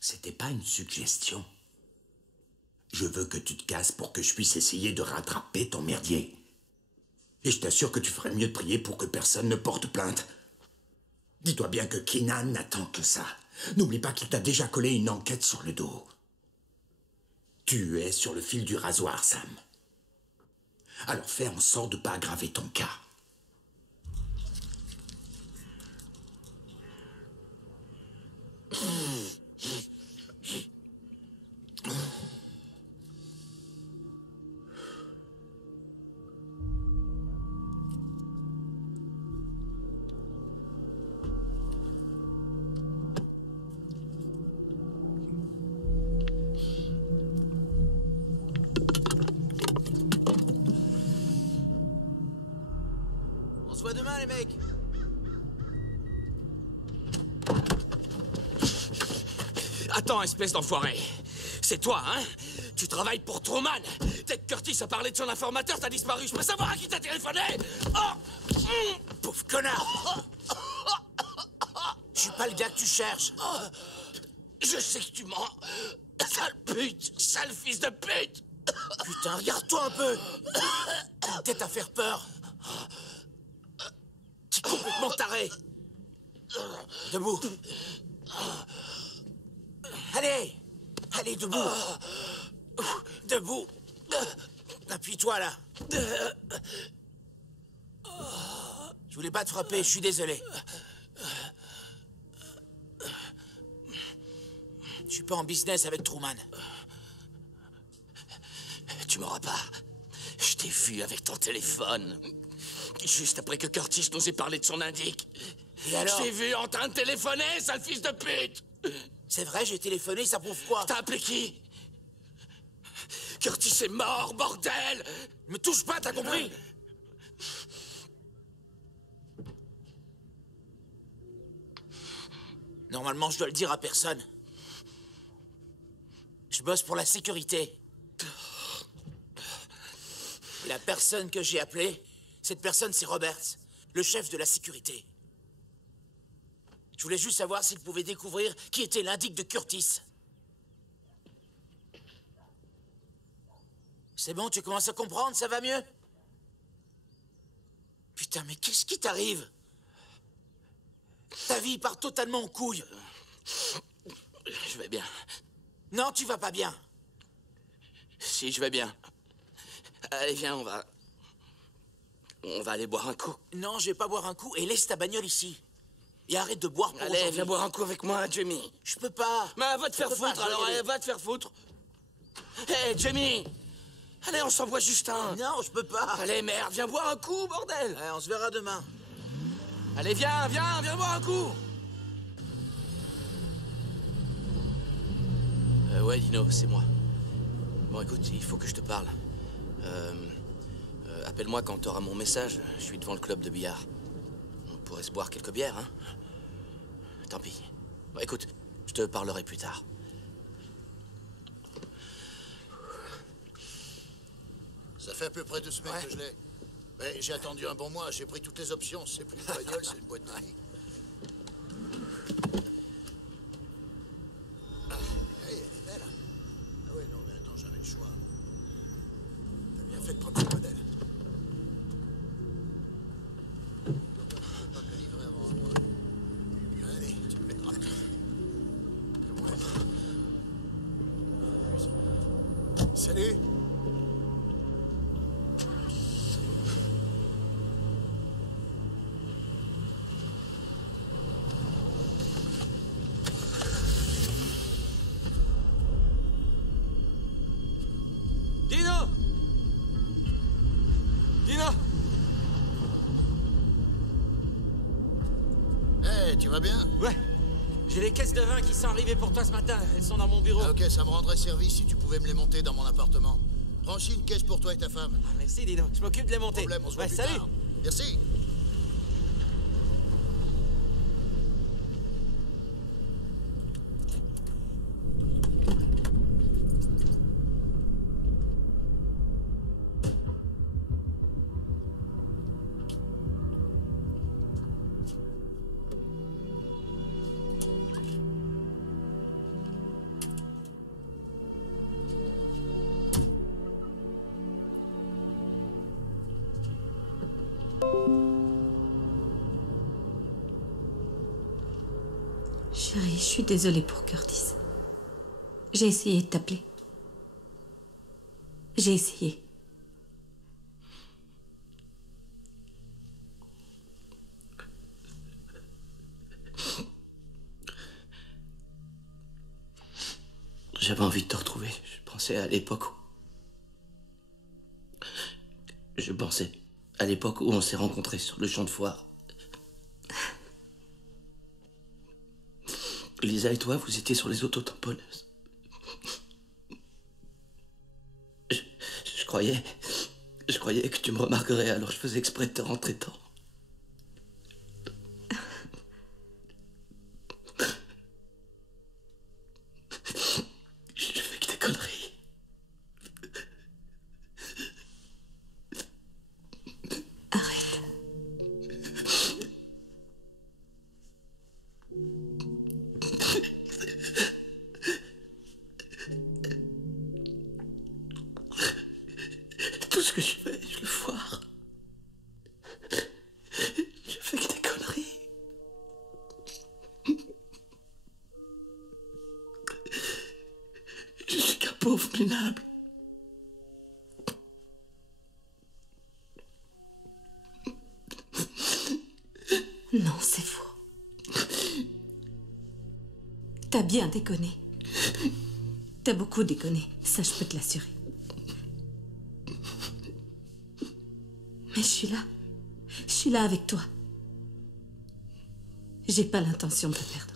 C'était pas une suggestion. Je veux que tu te casses pour que je puisse essayer de rattraper ton merdier. Et je t'assure que tu ferais mieux de prier pour que personne ne porte plainte. Dis-toi bien que Keenan n'attend que ça. N'oublie pas qu'il t'a déjà collé une enquête sur le dos. Tu es sur le fil du rasoir, Sam. Alors fais en sorte de ne pas aggraver ton cas. On se voit demain, les mecs. Attends, espèce d'enfoiré. C'est toi, hein? Tu travailles pour Truman. Dès que Curtis a parlé de son informateur, t'as disparu. Je peux savoir à qui t'as téléphoné? Oh! Pauvre connard! Je suis pas le gars que tu cherches. Je sais que tu mens. Sale pute! Sale fils de pute! Putain, regarde-toi un peu! T'as une tête à faire peur! T'es complètement taré! Debout! Allez! Allez, debout! Debout! Appuie-toi, là! Je voulais pas te frapper, je suis désolé. Je suis pas en business avec Truman. Tu m'auras pas. Je t'ai vu avec ton téléphone. Juste après que Curtis nous ait parlé de son indique. Et alors? Je t'ai vu en train de téléphoner, sale fils de pute! C'est vrai, j'ai téléphoné, ça prouve quoi? T'as appelé qui? Curtis est mort, bordel! Me touche pas, t'as compris? Normalement, je dois le dire à personne. Je bosse pour la sécurité. La personne que j'ai appelée, cette personne, c'est Roberts, le chef de la sécurité. Je voulais juste savoir s'il pouvait découvrir qui était l'indique de Curtis. C'est bon, tu commences à comprendre, ça va mieux? Putain, mais qu'est-ce qui t'arrive? Ta vie part totalement en couille. Je vais bien. Non, tu vas pas bien. Si, je vais bien. Allez, viens, on va aller boire un coup. Non, je vais pas boire un coup et laisse ta bagnole ici. Et arrête de boire pour Allez, viens boire un coup avec moi, Jamie. Je peux pas. Mais va te faire foutre, alors, allez, va te faire foutre. Hé, Jamie! Allez, on s'en boit juste un. Non, je peux pas. Allez, merde, viens boire un coup, bordel. Allez, on se verra demain. Allez, viens boire un coup. Ouais, Dino, c'est moi. Bon, écoute, il faut que je te parle. Appelle-moi quand t'auras mon message. Je suis devant le club de billard. On pourrait se boire quelques bières, hein? Tant pis. Bon, écoute, je te parlerai plus tard. Ça fait à peu près 2 semaines que je l'ai. Mais j'ai attendu un bon mois, j'ai pris toutes les options. C'est plus une bagnole, c'est une boîte de nuit. Ah, hey, elle est belle. Ah ouais, non, mais attends, j'avais le choix. T'as bien fait de prendre ce modèle. Je peux pas me la livrer avant un mois. Allez, tu verras. Comment elle... Salut. Tu vas bien? Ouais. J'ai les caisses de vin qui sont arrivées pour toi ce matin. Elles sont dans mon bureau. Ah, ok, ça me rendrait service si tu pouvais me les monter dans mon appartement. Franchis une caisse pour toi et ta femme. Ah, merci, Dino. Je m'occupe de les monter. Problème, on se voit plus salut. tard. Merci. Chérie, je suis désolée pour Curtis. J'ai essayé de t'appeler. J'ai essayé. J'avais envie de te retrouver. Je pensais à l'époque où... Je pensais à l'époque où on s'est rencontrés sur le champ de foire. Lisa et toi, vous étiez sur les autotamponneuses. Je croyais que tu me remarquerais, alors je faisais exprès de te rentrer dedans. Je fais que des conneries. Arrête. pauvre minable. Non, c'est faux. T'as bien déconné. T'as beaucoup déconné, ça je peux te l'assurer. Mais je suis là. Je suis là avec toi. J'ai pas l'intention de te perdre.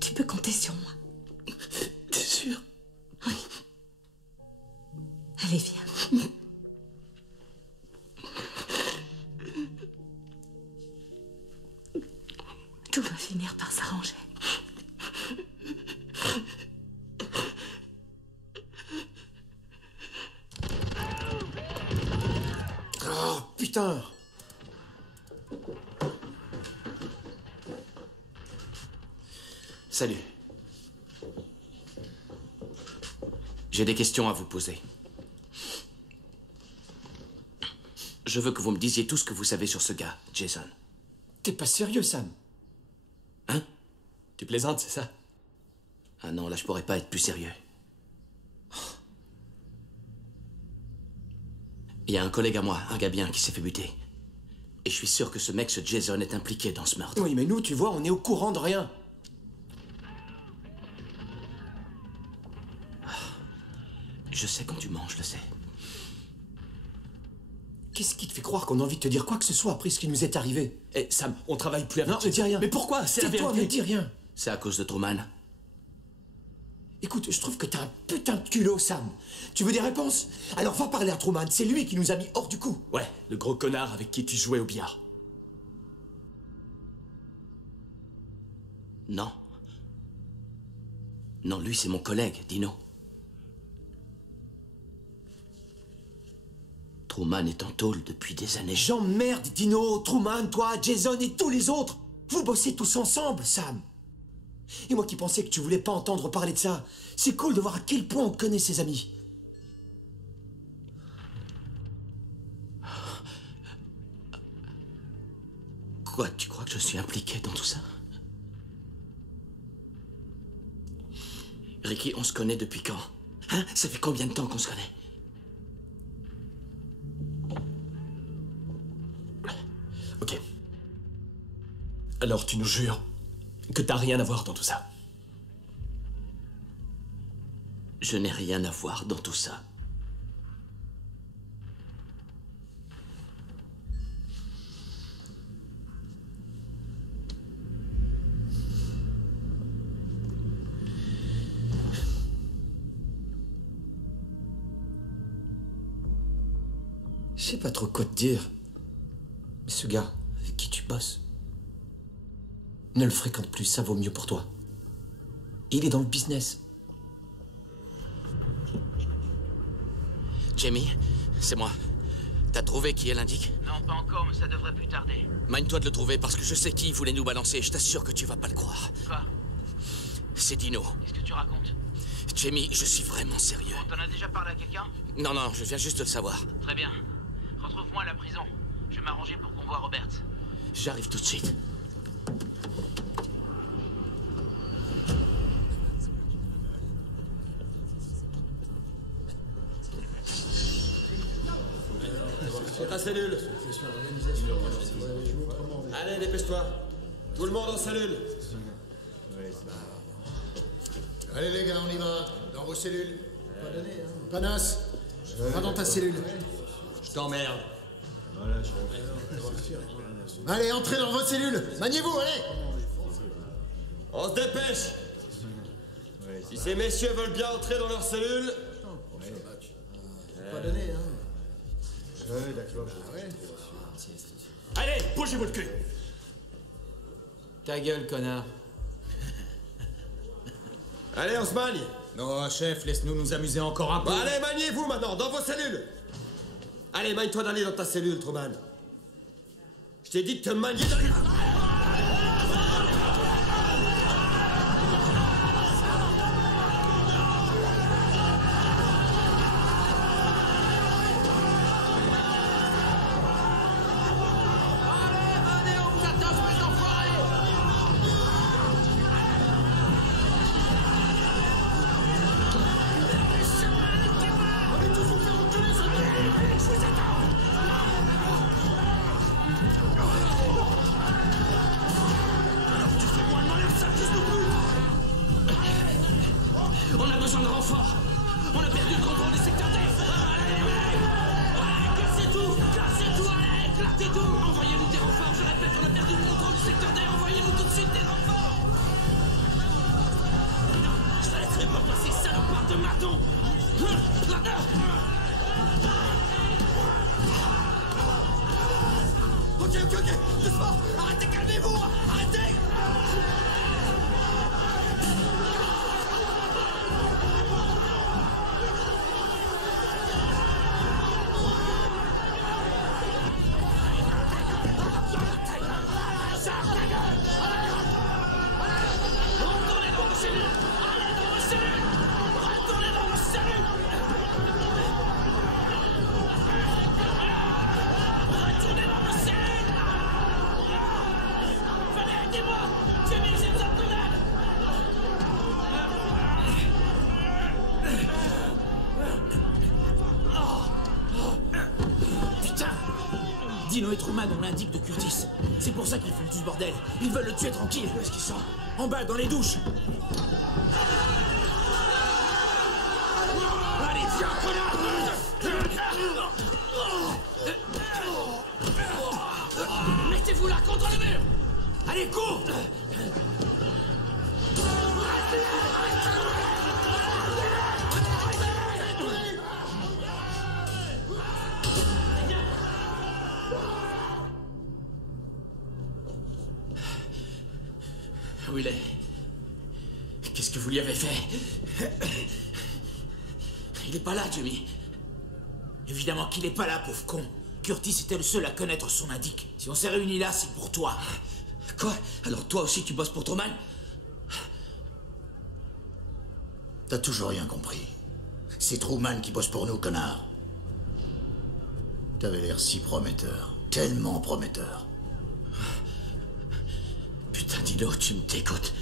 Tu peux compter sur moi. T'es sûr? Oui. Allez, viens. Tout va finir par s'arranger. Oh, putain! Salut. J'ai des questions à vous poser. Je veux que vous me disiez tout ce que vous savez sur ce gars, Jason. T'es pas sérieux, Sam? Hein? Tu plaisantes, c'est ça? Ah non, là je pourrais pas être plus sérieux. Il y a un collègue à moi, un gars bien, qui s'est fait buter. Et je suis sûr que ce mec, ce Jason, est impliqué dans ce meurtre. Oui, mais nous, tu vois, on est au courant de rien. Je sais quand tu mens, je le sais. Qu'est-ce qui te fait croire qu'on a envie de te dire quoi que ce soit après ce qui nous est arrivé? Eh, Sam, on travaille plus avec... Non, ne dis rien. Mais pourquoi? C'est la vérité. Tais-toi, ne dis rien. C'est à cause de Truman. Écoute, je trouve que t'as un putain de culot, Sam. Tu veux des réponses? Alors va parler à Truman, c'est lui qui nous a mis hors du coup. Ouais, le gros connard avec qui tu jouais au billard. Non. Non, lui, c'est mon collègue, Dino. Truman est en tôle depuis des années. J'emmerde Dino, Truman, toi, Jason et tous les autres. Vous bossez tous ensemble, Sam. Et moi qui pensais que tu voulais pas entendre parler de ça. C'est cool de voir à quel point on connaît ses amis. Quoi, tu crois que je suis impliqué dans tout ça? Ricky, on se connaît depuis quand? Hein? Ça fait combien de temps qu'on se connaît? Ok. Alors tu nous jures que t'as rien à voir dans tout ça? Je n'ai rien à voir dans tout ça. Je sais pas trop quoi te dire. Mais ce gars avec qui tu bosses, ne le fréquente plus, ça vaut mieux pour toi. Il est dans le business. Jamie, c'est moi. T'as trouvé qui est l'indique? Non, pas encore, mais ça devrait plus tarder. Mine-toi de le trouver parce que je sais qui voulait nous balancer. Je t'assure que tu vas pas le croire. Quoi? C'est Dino. Qu'est-ce que tu racontes? Jamie, je suis vraiment sérieux. T'en as déjà parlé à quelqu'un? Non, non, je viens juste de le savoir. Très bien. Retrouve-moi à la prison. Je vais m'arranger pour qu'on voit Roberts. J'arrive tout de suite. C'est ta cellule. Allez, dépêche-toi. Tout le monde en cellule. Allez les gars, on y va. Dans vos cellules. Panas, va dans ta cellule. Je t'emmerde. Allez, entrez dans vos cellules. Maniez-vous, allez. On se dépêche. Si ces messieurs veulent bien entrer dans leur cellule. Pas donné, hein. Ouais, d'accord. Allez, bougez-vous le cul. Ta gueule, connard. Allez, on se magne. Non, chef, laisse-nous nous amuser encore un peu. Bon, allez, maniez-vous maintenant, dans vos cellules. Allez, magne-toi d'aller dans ta cellule, Truman. Je t'ai dit de te manier dans... tout. Envoyez-nous des renforts, je répète, on a perdu le contrôle du secteur D, envoyez-nous tout de suite des renforts. Non, je ne laisserai pas passer, salopard de maton. Ok, doucement. Arrêtez, calmez-vous. Arrêtez. Dino et Truman ont l'indique de Curtis. C'est pour ça qu'ils font tout ce bordel. Ils veulent le tuer tranquille. Où est-ce qu'ils sont? En bas, dans les douches. Allez, viens, connard! Mettez-vous là, contre le mur! Allez, cours! Où il est? Qu'est-ce que vous lui avez fait? Il est pas là, Jimmy. Évidemment qu'il est pas là, pauvre con. Curtis était le seul à connaître son indique. Si on s'est réunis là, c'est pour toi. Quoi? Alors toi aussi tu bosses pour Truman? T'as toujours rien compris. C'est Truman qui bosse pour nous, connard. T'avais l'air si prometteur. Tellement prometteur. Putain, Dino, tu me dégoûtes.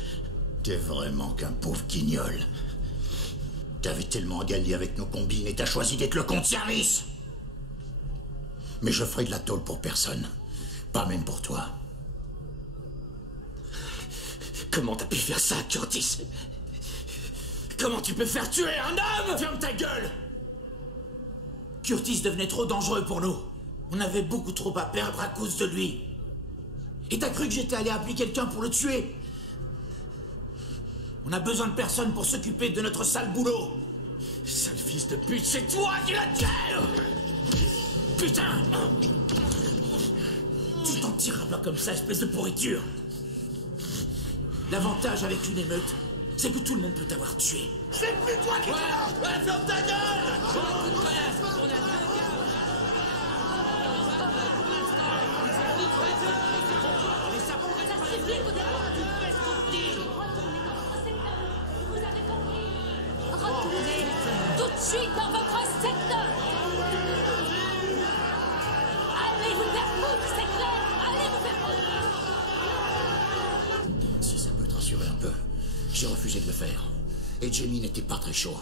T'es vraiment qu'un pauvre guignol. T'avais tellement gagné avec nos combines et t'as choisi d'être le con de service. Mais je ferai de la tôle pour personne. Pas même pour toi. Comment t'as pu faire ça, Curtis? Comment tu peux faire tuer un homme? Ferme ta gueule! Curtis devenait trop dangereux pour nous. On avait beaucoup trop à perdre à cause de lui. Et t'as cru que j'étais allé appeler quelqu'un pour le tuer? On a besoin de personne pour s'occuper de notre sale boulot. Sale fils de pute, c'est toi qui l'as tué! Putain! Tu t'en tireras pas comme ça, espèce de pourriture. L'avantage avec une émeute, c'est que tout le monde peut t'avoir tué. C'est plus toi qui... Ouais, ferme ta gueule! Retournez tout de suite dans votre secteur. Allez vous faire foutre, c'est clair. Allez vous faire foutre. Si ça peut te rassurer un peu, j'ai refusé de le faire. Et Jamie n'était pas très chaud.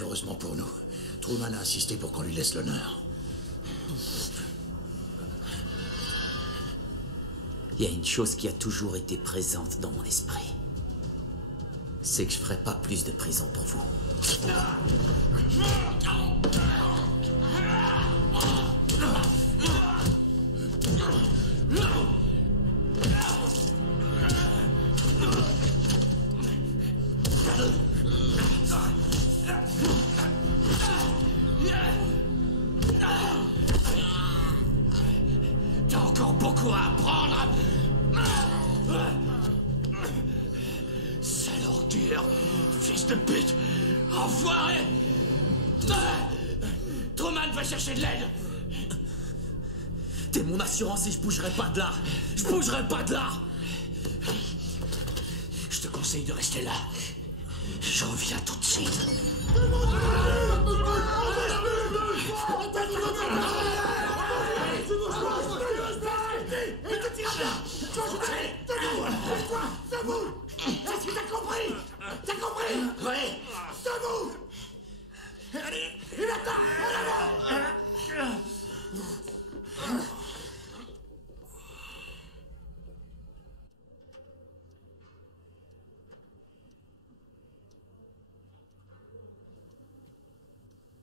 Heureusement pour nous, Truman a insisté pour qu'on lui laisse l'honneur. Il y a une chose qui a toujours été présente dans mon esprit. C'est que je ferai pas plus de prison pour vous. T'as encore beaucoup à apprendre. Sale ordure, fils de pute, enfoiré. Truman va chercher de l'aide. T'es mon assurance et je bougerai pas de là. Je bougerai pas de là. Je te conseille de rester là. Je reviens tout de suite. Qu'est-ce que t'as compris? T'as compris? Oui. Debout. Allez, et maintenant, en avant.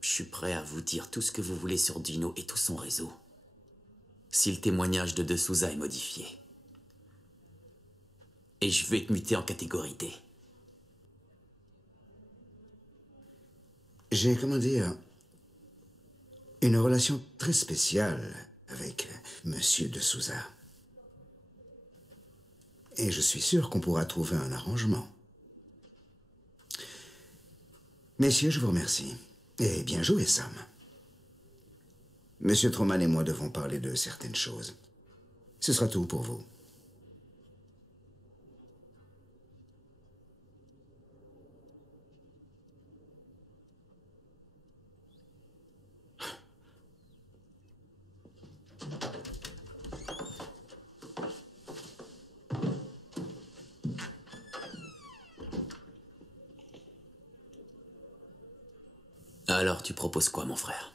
Je suis prêt à vous dire tout ce que vous voulez sur Dino et tout son réseau. si le témoignage de Souza est modifié. Et je vais te muter en catégorie D. J'ai, comment dire, une relation très spéciale avec Monsieur de Souza. Et je suis sûr qu'on pourra trouver un arrangement. Messieurs, je vous remercie. Et bien joué, Sam. Monsieur Truman et moi devons parler de certaines choses. Ce sera tout pour vous. Alors, tu proposes quoi, mon frère?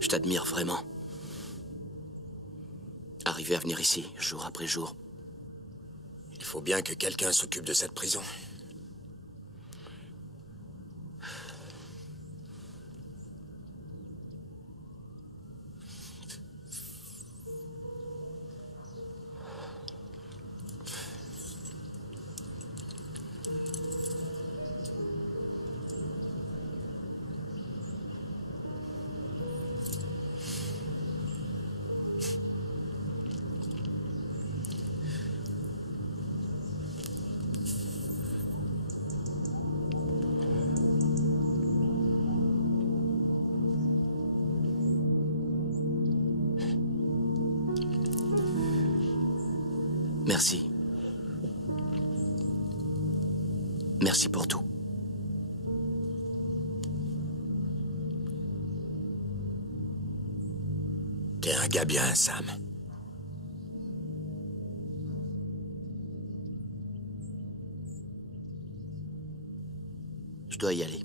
Je t'admire vraiment. Arriver à venir ici, jour après jour. Il faut bien que quelqu'un s'occupe de cette prison. Merci. Merci pour tout. T'es un gars bien, Sam. Je dois y aller.